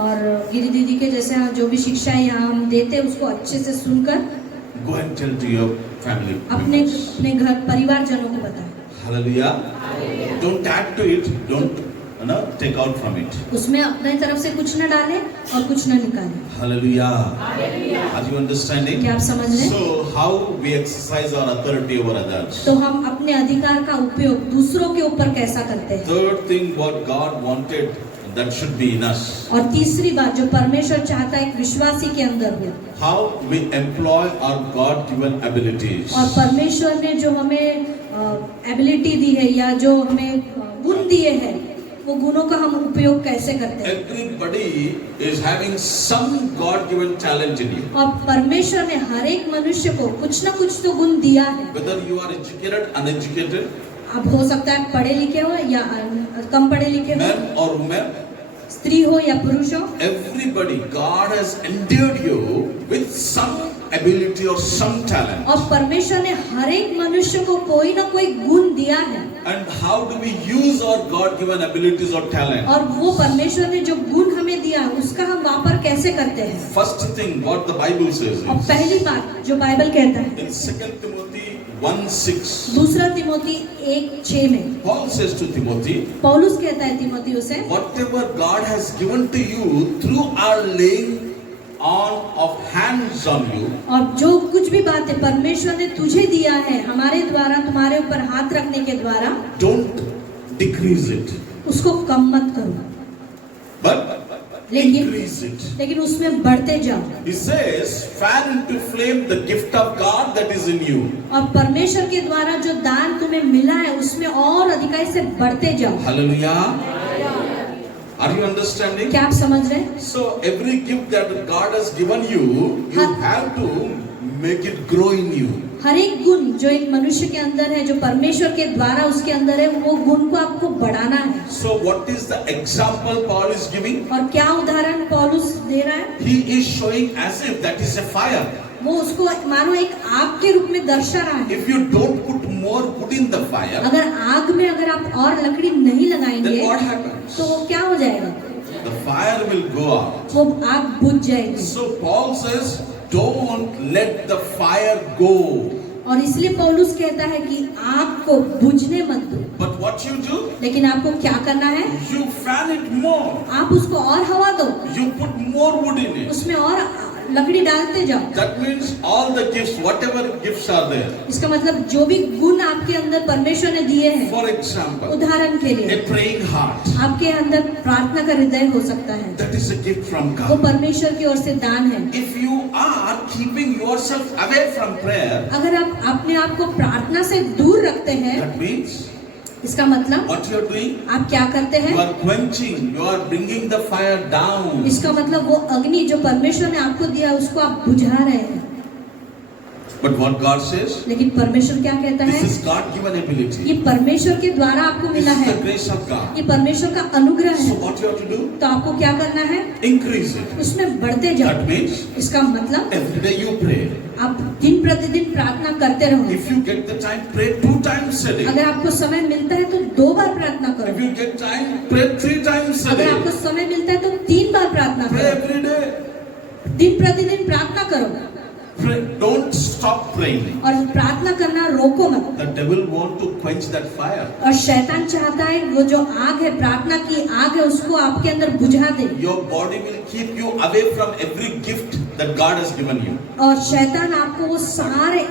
और गिरी दीदी के जैसे जो भी शिक्षा यहाँ हम देते हैं उसको अच्छे से सुनकर Go and tell to your family अपने members. घर परिवारजनों को बताएं। Hallelujah. Don't add to it. Don't take out from it. उसमें अपने तरफ से कुछ न डालें और कुछ न निकालें। Hallelujah. Are you understanding? क्या आप समझ रहे हैं? So how we exercise our authority over others? तो हम अपने अधिकार का उपयोग दूसरों के ऊपर कैसा करते हैं? Third thing, what God wanted, that should be in us. और तीसरी बात जो परमेश्वर चाहता है एक विश्वासी के अंदर हो। How we employ our God-given abilities. और परमेश्वर ने जो हमें एबिलिटी दी है या जो हमें गुण दिए हैं वो गुणों का हम उपयोग कैसे करते हैं? Everybody is having some God-given talent in you. और परमेश्वर ने हर एक मनुष्य को कुछ ना कुछ तो गुण दिया है। Whether you are educated, uneducated, अब हो सकता है पढ़े लिखे हो या कम पढ़े लिखे हो, man or woman, स्त्री हो या पुरुष हो, everybody, God has endued you with some ability or some talent. और परमेश्वर ने हर एक मनुष्य को कोई ना कोई गुण दिया है। And how do we use our God-given abilities or talent? और वो परमेश्वर ने जो गुण हमें दिया उसका हम वापर कैसे करते हैं? First thing, what the Bible says और is, पहली बात जो बाइबल कहता है in 2 Timothy 1:6, दूसरा तिमोथी 1:6 में Paul says to Timothy, पौलुस कहता है तिमोथियुस से, whatever God has given to you through our laying on of hands on you, और जो कुछ भी बातें परमेश्वर ने तुझे दिया है हमारे द्वारा तुम्हारे ऊपर हाथ रखने के द्वारा, don't decrease it, उसको कम मत करो, but increase it. लेकिन उसमें बढ़ते जाओ। He says, fan into flame the gift of God that is in you. और परमेश्वर के द्वारा जो दान तुम्हें मिला है उसमें और अधिकाई से बढ़ते जाओ। Hallelujah. Are you understanding? क्या आप समझ रहे हैं? So every gift that God has given you, you have to make it grow in you. हर एक गुण जो एक मनुष्य के अंदर है, जो परमेश्वर के द्वारा उसके अंदर है, वो गुण को आपको बढ़ाना है। So what is the example Paul is giving? और क्या उदाहरण पौलुस दे रहा है? He is showing as if that is a fire. वो उसको मानो एक आग के रूप में दर्शा रहा है। If you don't put more wood in the fire, अगर आग में अगर आप और लकड़ी नहीं then लगाएंगे what happens? तो वो क्या हो जाएगा? The fire will go out. वो आग बुझ जाएगी। So Paul says, don't let the fire go. और इसलिए पौलुस कहता है कि आग को बुझने मत दो। But what you do? लेकिन आपको क्या करना है? You fan it more. आप उसको और हवा दो, You put more wood in it. उसमें और लकड़ी डालते जाओ। That means all the gifts, whatever gifts are there. इसका मतलब जो भी गुण आपके अंदर परमेश्वर ने दिए हैं, For example, उदाहरण के a लिए praying heart. आपके अंदर प्रार्थना का हृदय हो सकता है, That is a gift from वो God. परमेश्वर की ओर से दान है। If you are keeping yourself away from prayer, अगर आप अपने आप को प्रार्थना से दूर रखते हैं, that means इसका मतलब what you are doing? आप क्या करते हैं? You are quenching, you are bringing the fire down. इसका मतलब वो अग्नि जो परमेश्वर ने आपको दिया उसको आप बुझा रहे हैं। But what God says, लेकिन परमेश्वर क्या कहता है? this is God-given ये ability. परमेश्वर के द्वारा आपको This मिला is है, the grace of God. ये परमेश्वर का अनुग्रह So है। what you have to do? तो आपको क्या करना है? Increase it. उसमें बढ़ते जाओ। That means इसका मतलब every day you pray. आप दिन प्रतिदिन प्रार्थना करते रहो। If you get the time, pray 2 times a day. अगर आपको समय मिलता है तो 2 बार प्रार्थना If करो। you get time, pray 3 times a अगर day. आपको समय मिलता है तो 3 बार प्रार्थना Pray करो। every day. दिन प्रतिदिन प्रार्थना करो Pray. Don't stop praying. और प्रार्थना करना रोको मत। The devil want to quench that fire. और शैतान चाहता है वो जो आग है, प्रार्थना की आग है, उसको आपके अंदर बुझा दे। Your body will keep you away from every gift that God has given you. और शैतान आपको वो सारे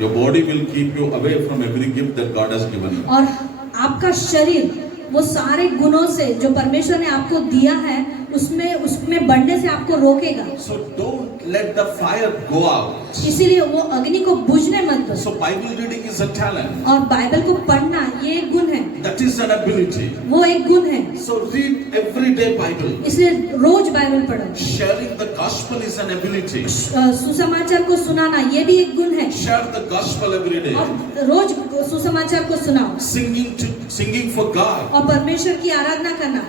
Your body will keep you away from every gift that God has given you. और आपका शरीर वो सारे गुणों से जो परमेश्वर ने आपको दिया है उसमें बढ़ने से आपको रोकेगा। So don't let the fire go out. इसीलिए वो अग्नि को बुझने मत दो। So Bible reading is a talent. और बाइबल को पढ़ना ये एक गुण है, That is an ability. वो एक गुण है। So read every day Bible. इसलिए रोज बाइबल पढ़ो। Sharing the gospel is an ability. सुसमाचार को सुनाना ये भी एक गुण है। Share the gospel every day. और रोज सुसमाचार को सुनाओ। Singing for God. और परमेश्वर की आराधना करना।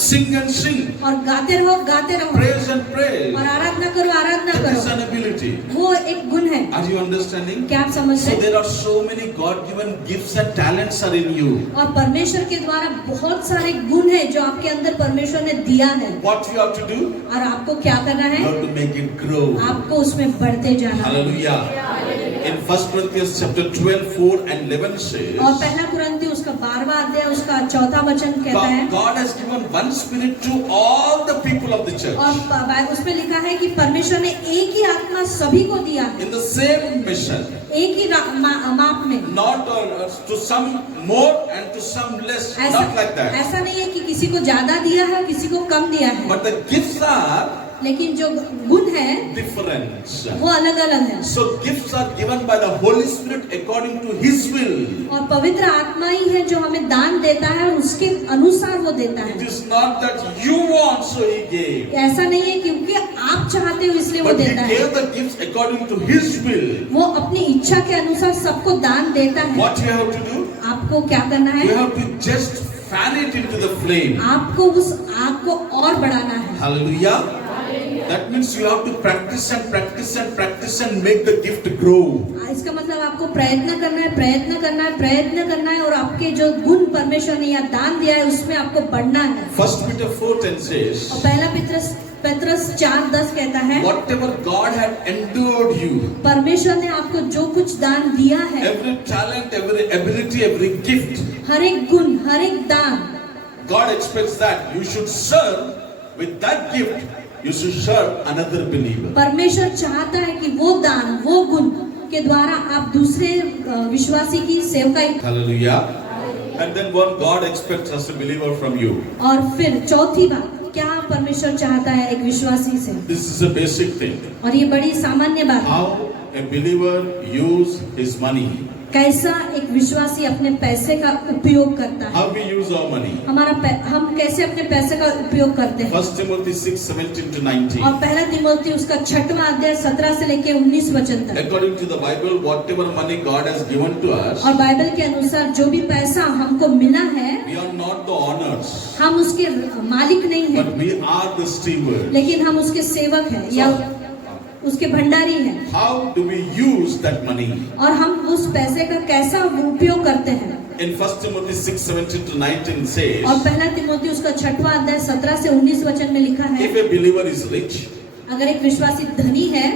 Sing and sing. और गाते रहो, गाते रहो। Praise and praise. और आराधना करो, आराधना That is करो। an ability. वो एक गुण है। Are you understanding? क्या आप समझ So रहे हैं? there are so many God-given gifts and talents are in you. और परमेश्वर के द्वारा बहुत सारे गुण है जो आपके अंदर परमेश्वर ने दिया है। What you have to do? और आपको क्या करना You है? have to make it grow. आपको उसमें बढ़ते जाना है। Hallelujah. In 1 Corinthians chapter 12, 4 and 11 says, और पहला कुरिन्ती उसका 12वां अध्याय उसका 4था वचन कहता है। God has given one spirit to all the people of the church. और उसमें लिखा है कि परमेश्वर ने एक ही आत्मा सभी को दिया है, In the same mission. एक ही माप में। Not to some more and to some less. Not like that. ऐसा नहीं है कि किसी को ज्यादा दिया है, किसी को कम दिया है, But the gifts are लेकिन जो गुण है different. वो अलग अलग है। So gifts are given by the Holy Spirit according to His will. और पवित्र आत्मा ही है जो हमें दान देता है और उसके अनुसार वो देता It है। is not that you want, so He gave. ऐसा नहीं है क्योंकि आप चाहते हो इसलिए वो But He देता है। gave the gifts according to His will. वो अपनी इच्छा के अनुसार सबको दान देता है। What you have to do? आपको क्या करना है? You have to just fan it into the flame. आपको उस आग को और बढ़ाना है। Hallelujah. That means you have to practice and practice and practice and make the gift grow. इसका मतलब आपको प्रयत्न करना है, प्रयत्न करना है, प्रयत्न करना है और आपके जो गुण परमेश्वर ने या दान दिया है उसमें आपको बढ़ना है। 1 Peter 4:10 says, और पहला पत्रस 4:10 कहता है, whatever God had endured you, परमेश्वर ने आपको जो कुछ दान दिया है, every talent, every ability, every gift, हर एक गुण, हर एक दान, God expects that you should serve with that gift, you should serve another believer. परमेश्वर चाहता है कि वो दान, वो गुण के द्वारा आप दूसरे विश्वासी की सेवकाई। Hallelujah. And then what God expects as a believer from you. और फिर चौथी बात, क्या परमेश्वर चाहता है एक विश्वासी से? This is a basic thing. और ये बड़ी सामान्य बात है। How a believer use his money. कैसा एक विश्वासी अपने पैसे का उपयोग करता है? How we use our money. हम कैसे अपने पैसे का उपयोग करते हैं? 1 Timothy 6:17 to 19. और पहला तिमोथी उसका 6वां अध्याय 17 से लेकर 19 वचन तक। According to the Bible, whatever money God has given to us, और बाइबल के अनुसार जो भी पैसा हमको मिला है, we are not the owners, हम उसके मालिक नहीं हैं, but we are the stewards. लेकिन हम उसके सेवक हैं या उसके भंडारी हैं। How do we use that money? और हम उस पैसे का कैसा उपयोग करते हैं? In 1 Timothy 6:17 to 19 says, और पहला तिमोथी उसका 6वां अध्याय 17 से 19 वचन में लिखा है, if a believer is rich, अगर एक विश्वासी धनी है,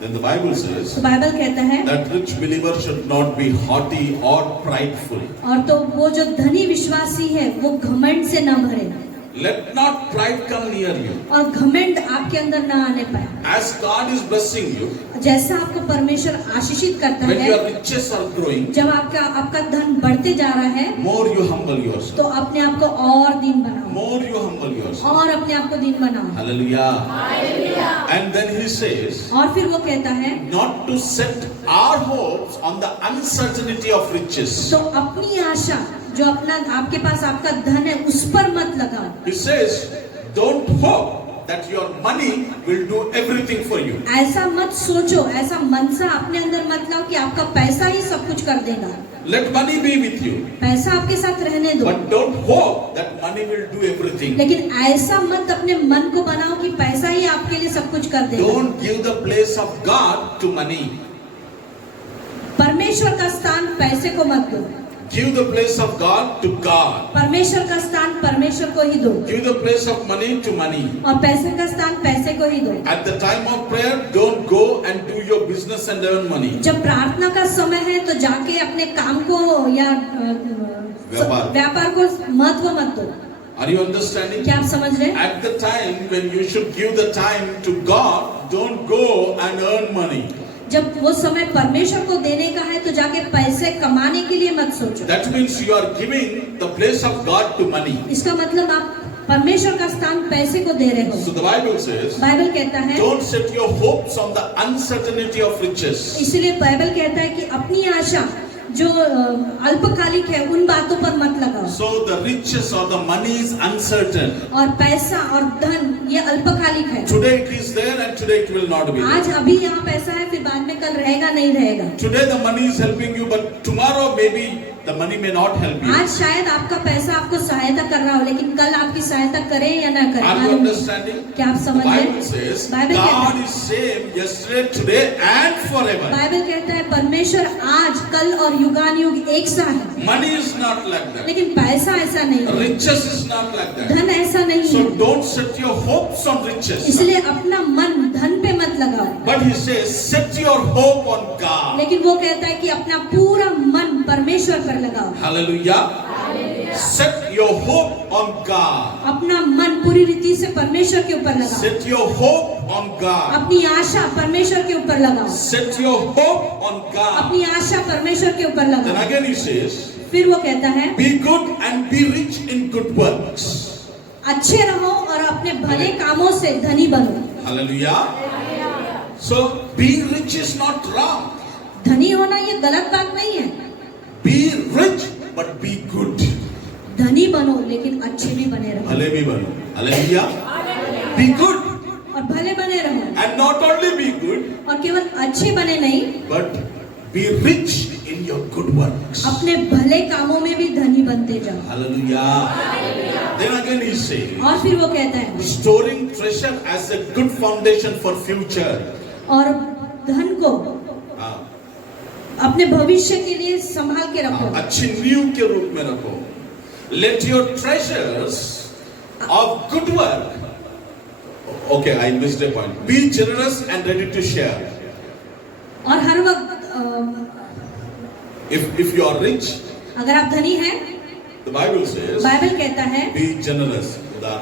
then the Bible says तो बाइबल कहता है that rich believer should not be haughty or prideful. और तो वो जो धनी विश्वासी है वो घमंड से न भरे Let not pride come near you. और घमंड आपके अंदर न आने पाए। As God is blessing you, जैसा आपको परमेश्वर आशीषित करता when है, your riches are growing, जब आपका धन बढ़ते जा रहा है, more you humble yourself. तो अपने आप को और दीन बनाओ, More you humble yourself. और अपने आप को दीन बनाओ। Hallelujah. And then he says, और फिर वो कहता है not to set our hopes on the uncertainty of riches. तो अपनी आशा जो अपना आपके पास आपका धन है उस पर मत लगाओ। He says, don't hope that your money will do everything for you. ऐसा मत सोचो, ऐसा मनसा अपने अंदर मत लाओ कि आपका पैसा ही सब कुछ कर देगा। Let money be with you, पैसा आपके साथ रहने दो, but don't hope that money will do everything. लेकिन ऐसा मत अपने मन को बनाओ कि पैसा ही आपके लिए सब कुछ कर देगा। Don't give the place of God to money. परमेश्वर का स्थान पैसे को मत दो। Give the place of God to God. परमेश्वर का स्थान परमेश्वर को ही दो Give the place of money to money. और पैसे का स्थान पैसे को ही दो। At the time of prayer, don't go and do your business and earn money. जब प्रार्थना का समय है तो जाके अपने काम को या व्यापार को महत्व मत दो। Are you understanding? क्या आप समझ रहे हैं? At the time when you should give the time to God, don't go and earn money. जब वो समय परमेश्वर को देने का है तो जाके पैसे कमाने के लिए मत सोचो। That means you are giving the place of God to money. इसका मतलब आप परमेश्वर का स्थान पैसे को दे रहे हो। So the Bible says, Bible कहता है don't set your hopes on the uncertainty of riches. इसलिए बाइबल कहता है कि अपनी आशा जो अल्पकालिक है उन बातों पर मत लगाओ। So the riches or the money is uncertain. और पैसा और धन ये अल्पकालिक है। Today it is there and today it will not be there. आज अभी यहाँ पैसा है, फिर बाद में कल रहेगा नहीं रहेगा। Today the money is helping you, but tomorrow maybe the money may not help you. आज शायद आपका पैसा आपको सहायता कर रहा हो, लेकिन कल आपकी सहायता करे या ना करे। Are you understanding? क्या आप The समझ रहे Bible हैं? says बाइबल कहता God है is same yesterday, today and forever. Bible कहता है परमेश्वर आज कल और युगानुयुग एक सा है। Money is not like that. लेकिन पैसा ऐसा नहीं है, Riches is not like that. धन ऐसा नहीं So है। don't set your hopes on riches. इसलिए अपना मन धन पे मत लगाओ। But he says, set your hope on God. लेकिन वो कहता है कि अपना पूरा मन परमेश्वर पर लगाओ। Hallelujah. Set your hope on God. अपना मन पूरी रीति से परमेश्वर के ऊपर लगाओ। Set your hope on God. अपनी आशा परमेश्वर के ऊपर लगाओ। Set your hope on God. अपनी आशा परमेश्वर के ऊपर Then लगाओ। again he says, फिर वो कहता है be good and be rich in good works. अच्छे रहो और अपने भले कामों से धनी बनो। Hallelujah. So being rich is not wrong. धनी होना ये गलत बात नहीं है। Be rich but be good. धनी बनो लेकिन अच्छे भी बने रहो। भले भी बनो. Hallelujah. Be good. और भले बने रहो। And not only be good, और केवल अच्छे बने नहीं, but be rich in your good works. अपने भले कामों में भी धनी बनते जाओ। Hallelujah. Then again he says, और फिर वो कहता है storing treasure as a good foundation for future. और धन को हाँ, अपने भविष्य के लिए संभाल के रखो। अच्छी नींव के रूप में रखो. Let your treasures of good work. Okay, I missed a point. Be generous and ready to share. और हर वक्त If you are rich, अगर आप धनी हैं The Bible says, बाइबल कहता है be generous,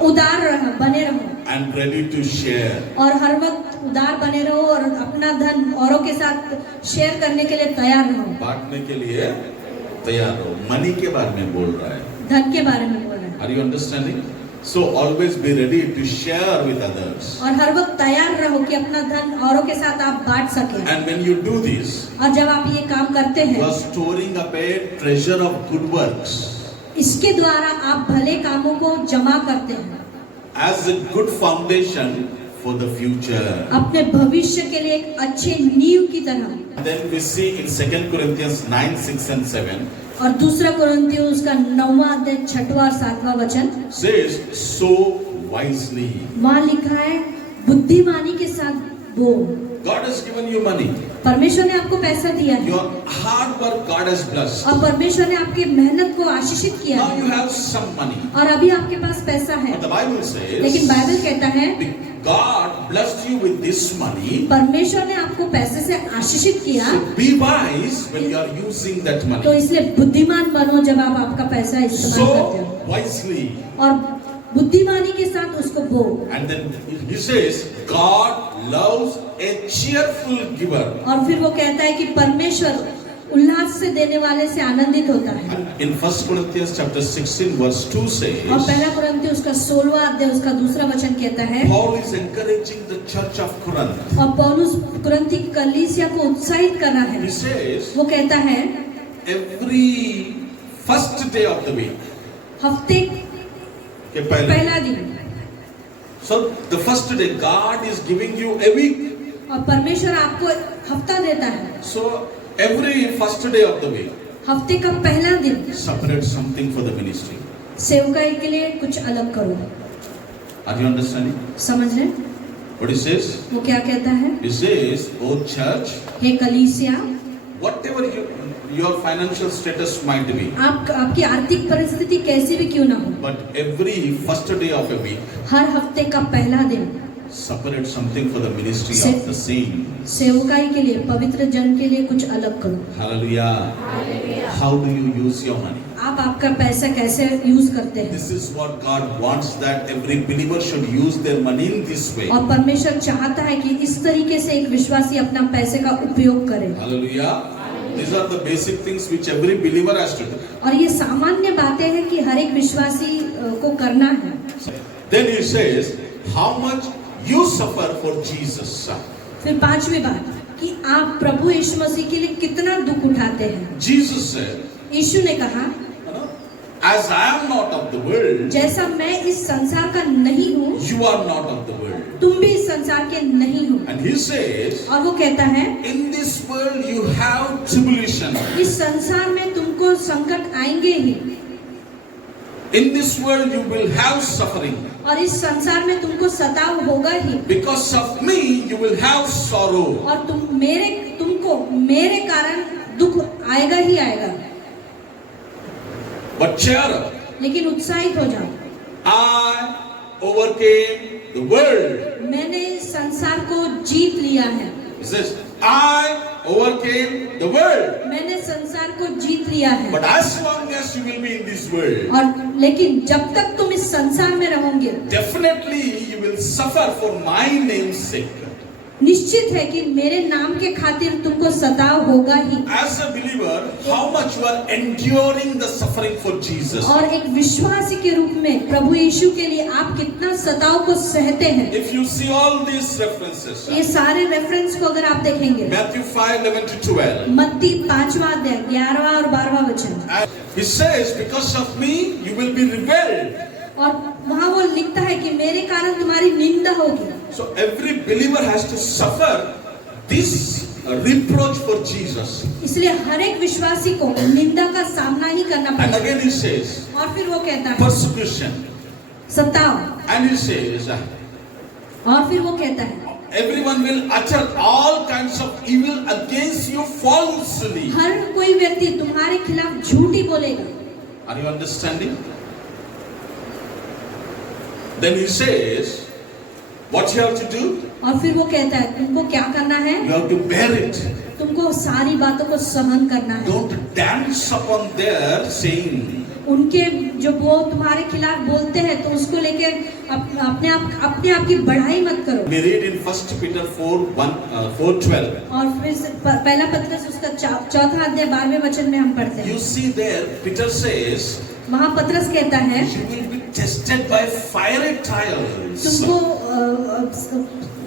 उदार रहो, बने रहो and ready to share. और हर वक्त उदार बने रहो और अपना धन औरों के साथ शेयर करने के लिए तैयार रहो। बांटने के लिए तैयार रहो। मनी के बारे में बोल रहा है। धन के बारे में बोल रहे हैं। Are you understanding? So always be ready to share with others. और हर वक्त तैयार रहो कि अपना धन औरों के साथ आप बांट सकें। And when you do this, और जब आप ये काम करते you हैं, are storing up a treasure of good works इसके द्वारा आप भले कामों को जमा करते हैं as a good foundation for the future. अपने भविष्य के लिए एक अच्छे नींव की तरह। And then we see in 2 Corinthians 9, 6 and 7 और दूसरा कुरिन्थियों उसका 9वां अध्याय 6वां और 7वां वचन says, sow wisely. वहाँ लिखा है बुद्धिमानी के साथ बो। God has given you money. परमेश्वर ने आपको पैसा दिया है Your hard work God has blessed. और परमेश्वर ने आपकी मेहनत को आशीषित किया Now है you have some money. और अभी आपके पास पैसा है। But the Bible says, लेकिन बाइबल कहता है God blessed you with this money. परमेश्वर ने आपको पैसे से आशीषित किया, So be wise when you are using that तो money. इसलिए बुद्धिमान बनो जब आप आपका पैसा इस्तेमाल करते So हो wisely. और बुद्धिमानी के साथ उसको बो। And then he says, God loves a cheerful giver. और फिर वो कहता है कि परमेश्वर उल्लास से देने वाले से आनंदित होता है। In 1 Corinthians chapter 16 verse 2 और says, पहला कुरिन्थियों उसका 16वां अध्याय उसका दूसरा वचन कहता है, Paul is encouraging the church of Corinth. और पौलुस कुरिन्थी कलीसिया को उत्साहित कर रहा है। He says, वो कहता है every first day of the week. हफ्ते के पहले. पहला दिन, So the first day God is giving you a week. और परमेश्वर आपको हफ्ता देता है। So every first day of the week, हफ्ते का पहला दिन separate something for the ministry. सेवकाई के लिए कुछ अलग करो। Are you understanding? समझ रहे? What he says? वो क्या कहता है? He says, oh church, हे कलीसिया, whatever your financial status might be, आपकी आर्थिक परिस्थिति कैसी भी क्यों ना हो, but every first day of a week, हर हफ्ते का पहला दिन separate something for the ministry Se- of the saint. सेवकाई के लिए, पवित्र जन के लिए कुछ अलग करो। Hallelujah. How do you use your money? आप आपका पैसा कैसे यूज करते हैं? This is what God wants, that every believer should use their money in this way. और परमेश्वर चाहता है कि इस तरीके से एक विश्वासी अपना पैसे का उपयोग करे। Hallelujah. These are the basic things which every believer has to do. और ये सामान्य बातें हैं कि हर एक विश्वासी को करना है। Then he says, how much you suffer for Jesus. फिर पांचवी बात कि आप प्रभु यीशु मसीह के लिए कितना दुख उठाते हैं। Jesus said, यीशु ने कहा, as I am not of the world, जैसा मैं इस संसार का नहीं हूँ, you are not of the world. तुम भी इस संसार के नहीं हो। And he says, और वो कहता है, in this world you have tribulation. इस संसार में तुमको संकट आएंगे ही, In this world you will have suffering. और इस संसार में तुमको सताव होगा ही, Because of me you will have sorrow. और तुमको मेरे कारण दुख आएगा ही आएगा। But cheer up. लेकिन उत्साहित हो जाओ, I overcame the world. मैंने इस संसार को जीत लिया है। He says, I overcame the world. मैंने संसार को जीत लिया है। But as long as you will be in this world, और लेकिन जब तक तुम इस संसार में रहोगे, definitely you will suffer for my name's sake. निश्चित है कि मेरे नाम के खातिर तुमको सताव होगा ही। As a believer, how much you are enduring the suffering for Jesus. और एक विश्वासी के रूप में प्रभु यीशु के लिए आप कितना सताव को सहते हैं। If you see all these references, ये सारे रेफरेंस को अगर आप देखेंगे, Matthew 5:11-12, मत्ती 5वां अध्याय 11वां और 12वां वचन, and he says, because of me you will be rebelled. और वहाँ वो लिखता है कि मेरे कारण तुम्हारी निंदा होगी। So every believer has to suffer this reproach for Jesus. इसलिए हर एक विश्वासी को निंदा का सामना ही करना And पड़ेगा। again he says, और फिर वो कहता है persecution. सताव, And he says, और फिर वो कहता है everyone will utter all kinds of evil against you falsely. हर कोई व्यक्ति तुम्हारे खिलाफ झूठी बोलेगा। Are you understanding? Then he says, what you have to do? और फिर वो कहता है तुमको क्या करना है? You have to bear it. तुमको सारी बातों को सहन करना है। Don't dance upon their saying. उनके जो वो तुम्हारे खिलाफ बोलते हैं तो उसको लेके अपने आप की बढ़ाई मत करो। We read in 1 Peter 4:12. और फिर से पहला पत्रस उसका चौथा अध्याय 12वें वचन में हम पढ़ते You हैं। see there, Peter says, वहाँ पत्रस कहता है you will be tested by fiery trials. तुमको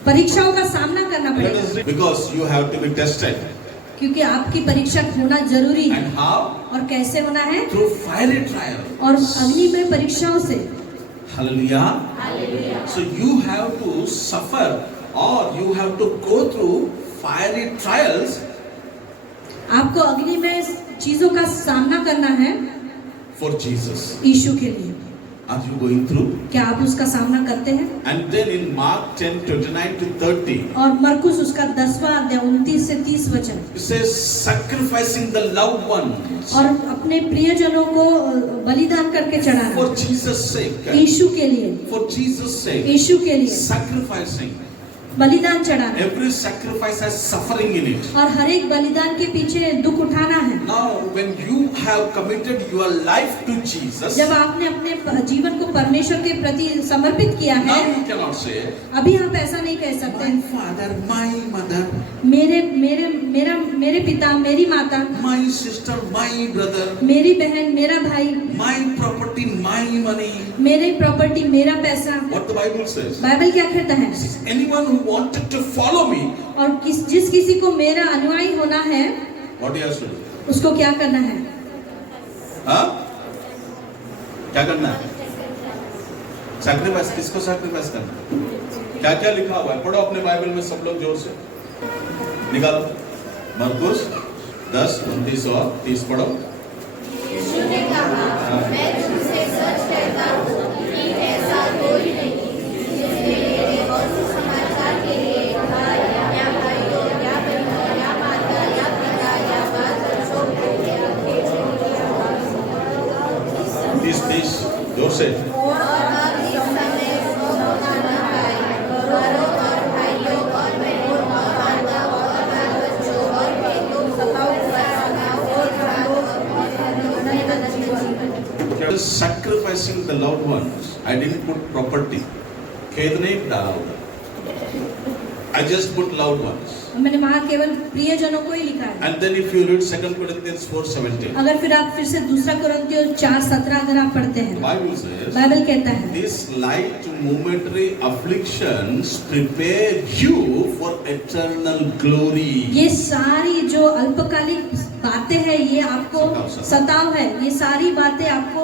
परीक्षाओं का सामना करना Let पड़ेगा, us read. Because you have to be tested. क्योंकि आपकी परीक्षा होना जरूरी है। And how? और कैसे होना है? Through fiery trials. और अग्नि में परीक्षाओं से। Hallelujah. So you have to suffer or you have to go through fiery trials आपको अग्नि में चीजों का सामना करना है for Jesus. यीशु के लिए। Are you going through? क्या आप उसका सामना करते हैं? And then in Mark 10:29-30, और मरकुस उसका 10वां अध्याय 29 से 30 वचन, it says sacrificing the loved ones और अपने प्रियजनों को बलिदान करके चढ़ाना for Jesus' sake. यीशु के लिए, For Jesus' sake. यीशु के लिए Sacrificing. बलिदान चढ़ाना। Every sacrifice has suffering in it. और हर एक बलिदान के पीछे दुख उठाना है। Now, when you have committed your life to Jesus, जब आपने अपने जीवन को परमेश्वर के प्रति समर्पित किया now है, you cannot say, अभी आप ऐसा नहीं कह सकते my father, my mother, मेरे पिता, मेरी माता, my sister, my brother, मेरी बहन, मेरा भाई, my property, my money. मेरी प्रॉपर्टी, मेरा पैसा। What the Bible says. Bible क्या कहता है? Anyone who wanted to follow me, और जिस किसी को मेरा अनुयायी होना है, what he has to do? उसको क्या करना है? हाँ? क्या करना है? Sacrifice. किसको sacrifice करना है? क्या क्या लिखा हुआ है? पढ़ो अपने बाइबल में सब लोग जोर से निकालो। मरकुस 10:29 और 30 पढ़ो। यीशु ने कहा, मैं तुमसे सच कहता हूँ कि ऐसा कोई नहीं जिसने मेरे और सुसमाचार के लिए घर या भाइयों या बहनों या माता या पिता या बाल बच्चों को या खेत 30 जोर से। और अब इस समय वो मौका न पाए, घरों और भाइयों और बहनों और माता और बाल बच्चों और खेतों को Sacrificing the loved ones. I didn't put property. खेत नहीं डाला उधर. I just put loved ones. मैंने वहाँ केवल प्रियजनों को ही लिखा है। And then if you read 2 Corinthians 4:17, अगर फिर आप फिर से दूसरा कुरिन्थियों 4:17 अगर आप पढ़ते the हैं, Bible says, बाइबल कहता है these light momentary afflictions prepare you for eternal glory. ये सारी जो अल्पकालिक बातें हैं, ये आपको सताव है, ये सारी बातें आपको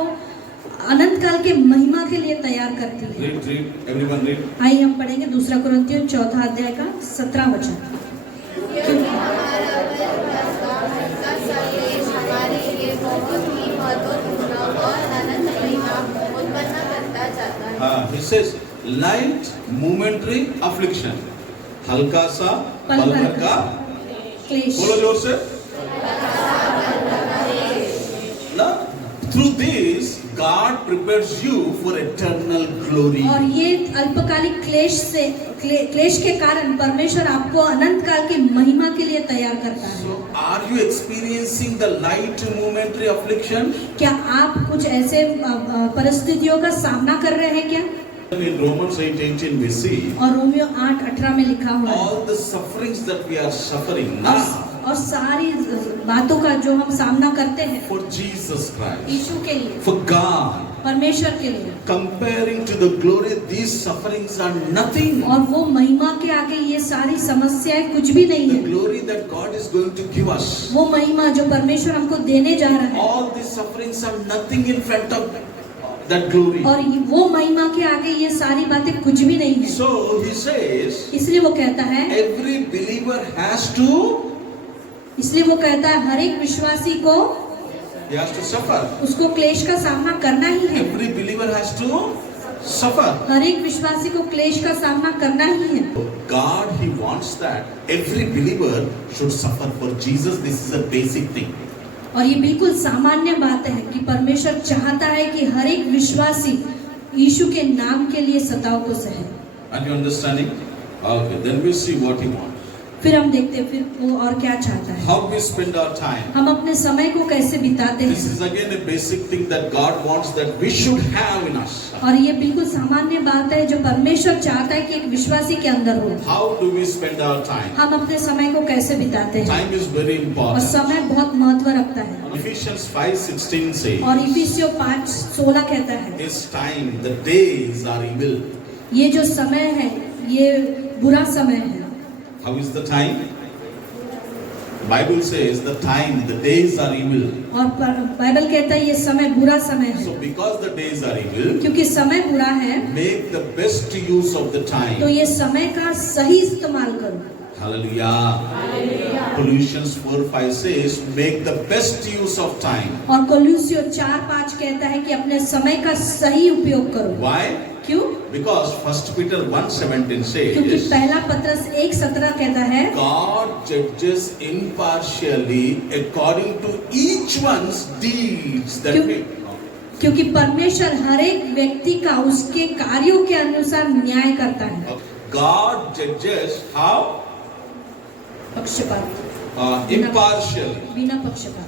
अनंत काल के महिमा के लिए तैयार करती है। Read, everyone read. आइए हम पढ़ेंगे दूसरा कुरिन्थियों 4 अध्याय का 17 वचन। क्योंकि हमारा हल्का सा क्लेश हमारे लिए बहुत ही महत्वपूर्ण और अनंत महिमा उत्पन्न करता जाता है। He says light momentary affliction. हल्का सा पल भर का क्लेश। बोलो जोर से। ना through this God prepares you for eternal glory. और ये अल्पकालिक क्लेश के कारण परमेश्वर आपको अनंत काल की महिमा के लिए तैयार करता है। So are you experiencing the light momentary affliction? क्या आप कुछ ऐसे परिस्थितियों का सामना कर रहे हैं क्या? In Romans 8:18 we see और रोमियो 8:18 में लिखा हुआ है, all the sufferings that we are suffering now और सारी बातों का जो हम सामना करते हैं for Jesus Christ, यीशु के लिए, for God, परमेश्वर के लिए, comparing to the glory, these sufferings are nothing. और वो महिमा के आगे ये सारी समस्याएं कुछ भी नहीं The है। glory that God is going to give us, वो महिमा जो परमेश्वर हमको देने जा रहा है, all these sufferings are nothing in front of that glory. और वो महिमा के आगे ये सारी बातें कुछ भी नहीं है। So he says इसलिए वो कहता है, every believer has to हर एक विश्वासी को he has to suffer. उसको क्लेश का सामना करना ही है। Every believer has to suffer. हर एक विश्वासी को क्लेश का सामना करना ही है। God, he wants that every believer should suffer for Jesus. This is a basic thing. और ये बिल्कुल सामान्य बात है कि परमेश्वर चाहता है कि हर एक विश्वासी यीशु के नाम के लिए सताव को सहे। Are you understanding? Okay, then we see what he wants. फिर हम देखते हैं फिर वो और क्या चाहता है, how we spend our time. हम अपने समय को कैसे बिताते This हैं। is again a basic thing that God wants that we should have in us. और ये बिल्कुल सामान्य बात है जो परमेश्वर चाहता है कि एक विश्वासी के अंदर हो। How do we spend our time? हम अपने समय को कैसे बिताते हैं, Time is very और important. समय बहुत महत्व रखता है। Ephesians 5:16 says, और इफिसियों 5:16 कहता है, "This time, the days are evil." ये जो समय है ये बुरा समय है। How is the time? Bible says the time, the days are evil. और बाइबल कहता है ये समय बुरा समय है। So because the days are evil, क्योंकि समय बुरा है make the best use of the तो time. ये समय का सही इस्तेमाल करो। Hallelujah. Colossians 4:5 says, make the best use of time. और कोलोसियों 4:5 कहता है कि अपने समय का सही उपयोग करो। Why? क्यों? Because 1 Peter 1:17 क्योंकि says, पहला पत्रस 1:17 कहता है, God judges impartially according to each one's deeds that क्यों- we. क्योंकि परमेश्वर हर एक व्यक्ति का उसके कार्यों के अनुसार न्याय करता है। God judges how? पक्षपात, Impartially. बिना पक्षपात,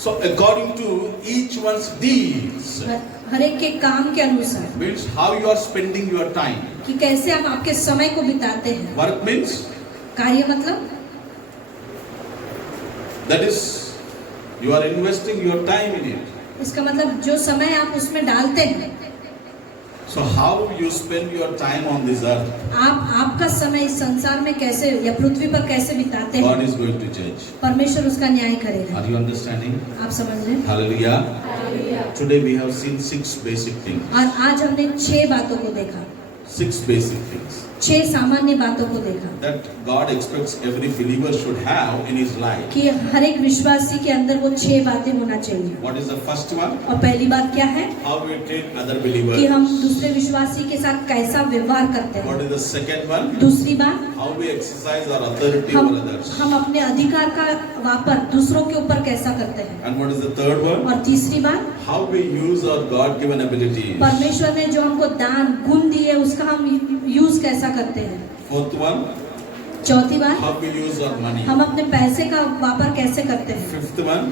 So according to each one's deeds हर एक के काम के अनुसार, means how you are spending your time. कि कैसे आप आपके समय को बिताते हैं। Work means कार्य मतलब that is you are investing your time in it. इसका मतलब जो समय आप उसमें डालते हैं। So how you spend your time on this earth, आपका समय इस संसार में कैसे या पृथ्वी पर कैसे बिताते God हैं, is going to judge. परमेश्वर उसका न्याय करेगा। Are you understanding? आप समझ रहे हैं? Hallelujah. Today we have seen 6 basic things. और आज हमने 6 बातों को देखा, 6 basic things 6 सामान्य बातों को देखा that God expects every believer should have in his life. कि हर एक विश्वासी के अंदर वो 6 बातें होना चाहिए। What is the first one? और पहली बात क्या है How we treat other कि believers. हम दूसरे विश्वासी के साथ कैसा व्यवहार करते What हैं। is the second one? दूसरी बात, How we exercise our authority हम over others. हम अपने अधिकार का वापर दूसरों के ऊपर कैसा करते हैं। And what is the third one? और तीसरी बात, How we use our God-given abilities. परमेश्वर ने जो हमको दान गुण दिए उसका हम यूज कैसा करते हैं। Fourth one, चौथी बात, how we use our money. हम अपने पैसे का वापर कैसे करते हैं। Fifth one,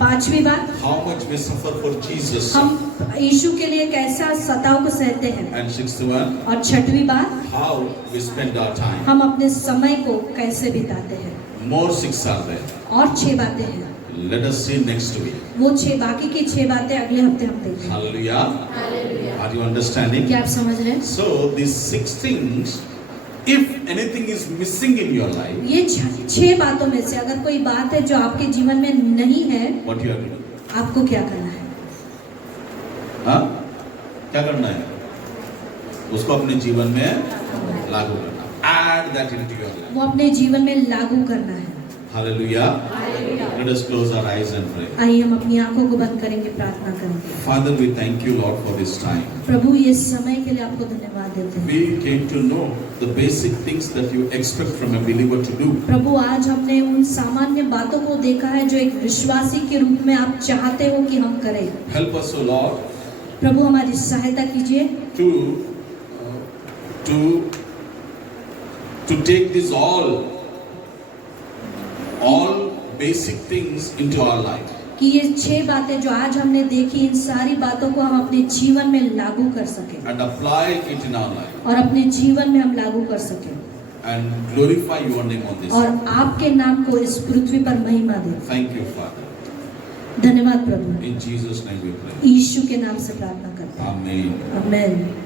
पांचवी बात, how much we suffer for Jesus. हम यीशु के लिए कैसा सताव को सहते हैं। And sixth one, और छठवीं बात, how we spend our time. हम अपने समय को कैसे बिताते हैं। More 6 are there. और 6 बातें हैं। Let us see next week. वो 6 बाकी की 6 बातें अगले हफ्ते हम देखेंगे। Hallelujah. Are you understanding? क्या आप समझ रहे हैं? So these 6 things, if anything is missing in your life, ये 6 बातों में से अगर कोई बात है जो आपके जीवन में नहीं है, what you have to do? आपको क्या करना है? हाँ? क्या करना है? उसको अपने जीवन में लागू करना. Add that into your life. वो अपने जीवन में लागू करना है। Hallelujah. Let us close our eyes and pray. आइए हम अपनी आंखों को बंद करेंगे, प्रार्थना करेंगे। Father, we thank you, Lord, for this time. प्रभु ये समय के लिए आपको धन्यवाद देते हैं। We came to know the basic things that you expect from a believer to do. प्रभु आज हमने उन सामान्य बातों को देखा है जो एक विश्वासी के रूप में आप चाहते हो कि हम करें। Help us, O Lord, प्रभु हमारी सहायता कीजिए to take this all basic things into our life. कि ये 6 बातें जो आज हमने देखी, इन सारी बातों को हम अपने जीवन में लागू कर सकें And apply it in our life. और अपने जीवन में हम लागू कर सकें And glorify your name on this. और आपके नाम को इस पृथ्वी पर महिमा दें। Thank you, Father. धन्यवाद प्रभु, In Jesus' name we pray. यीशु के नाम से प्रार्थना करते हैं। Amen. आमीन।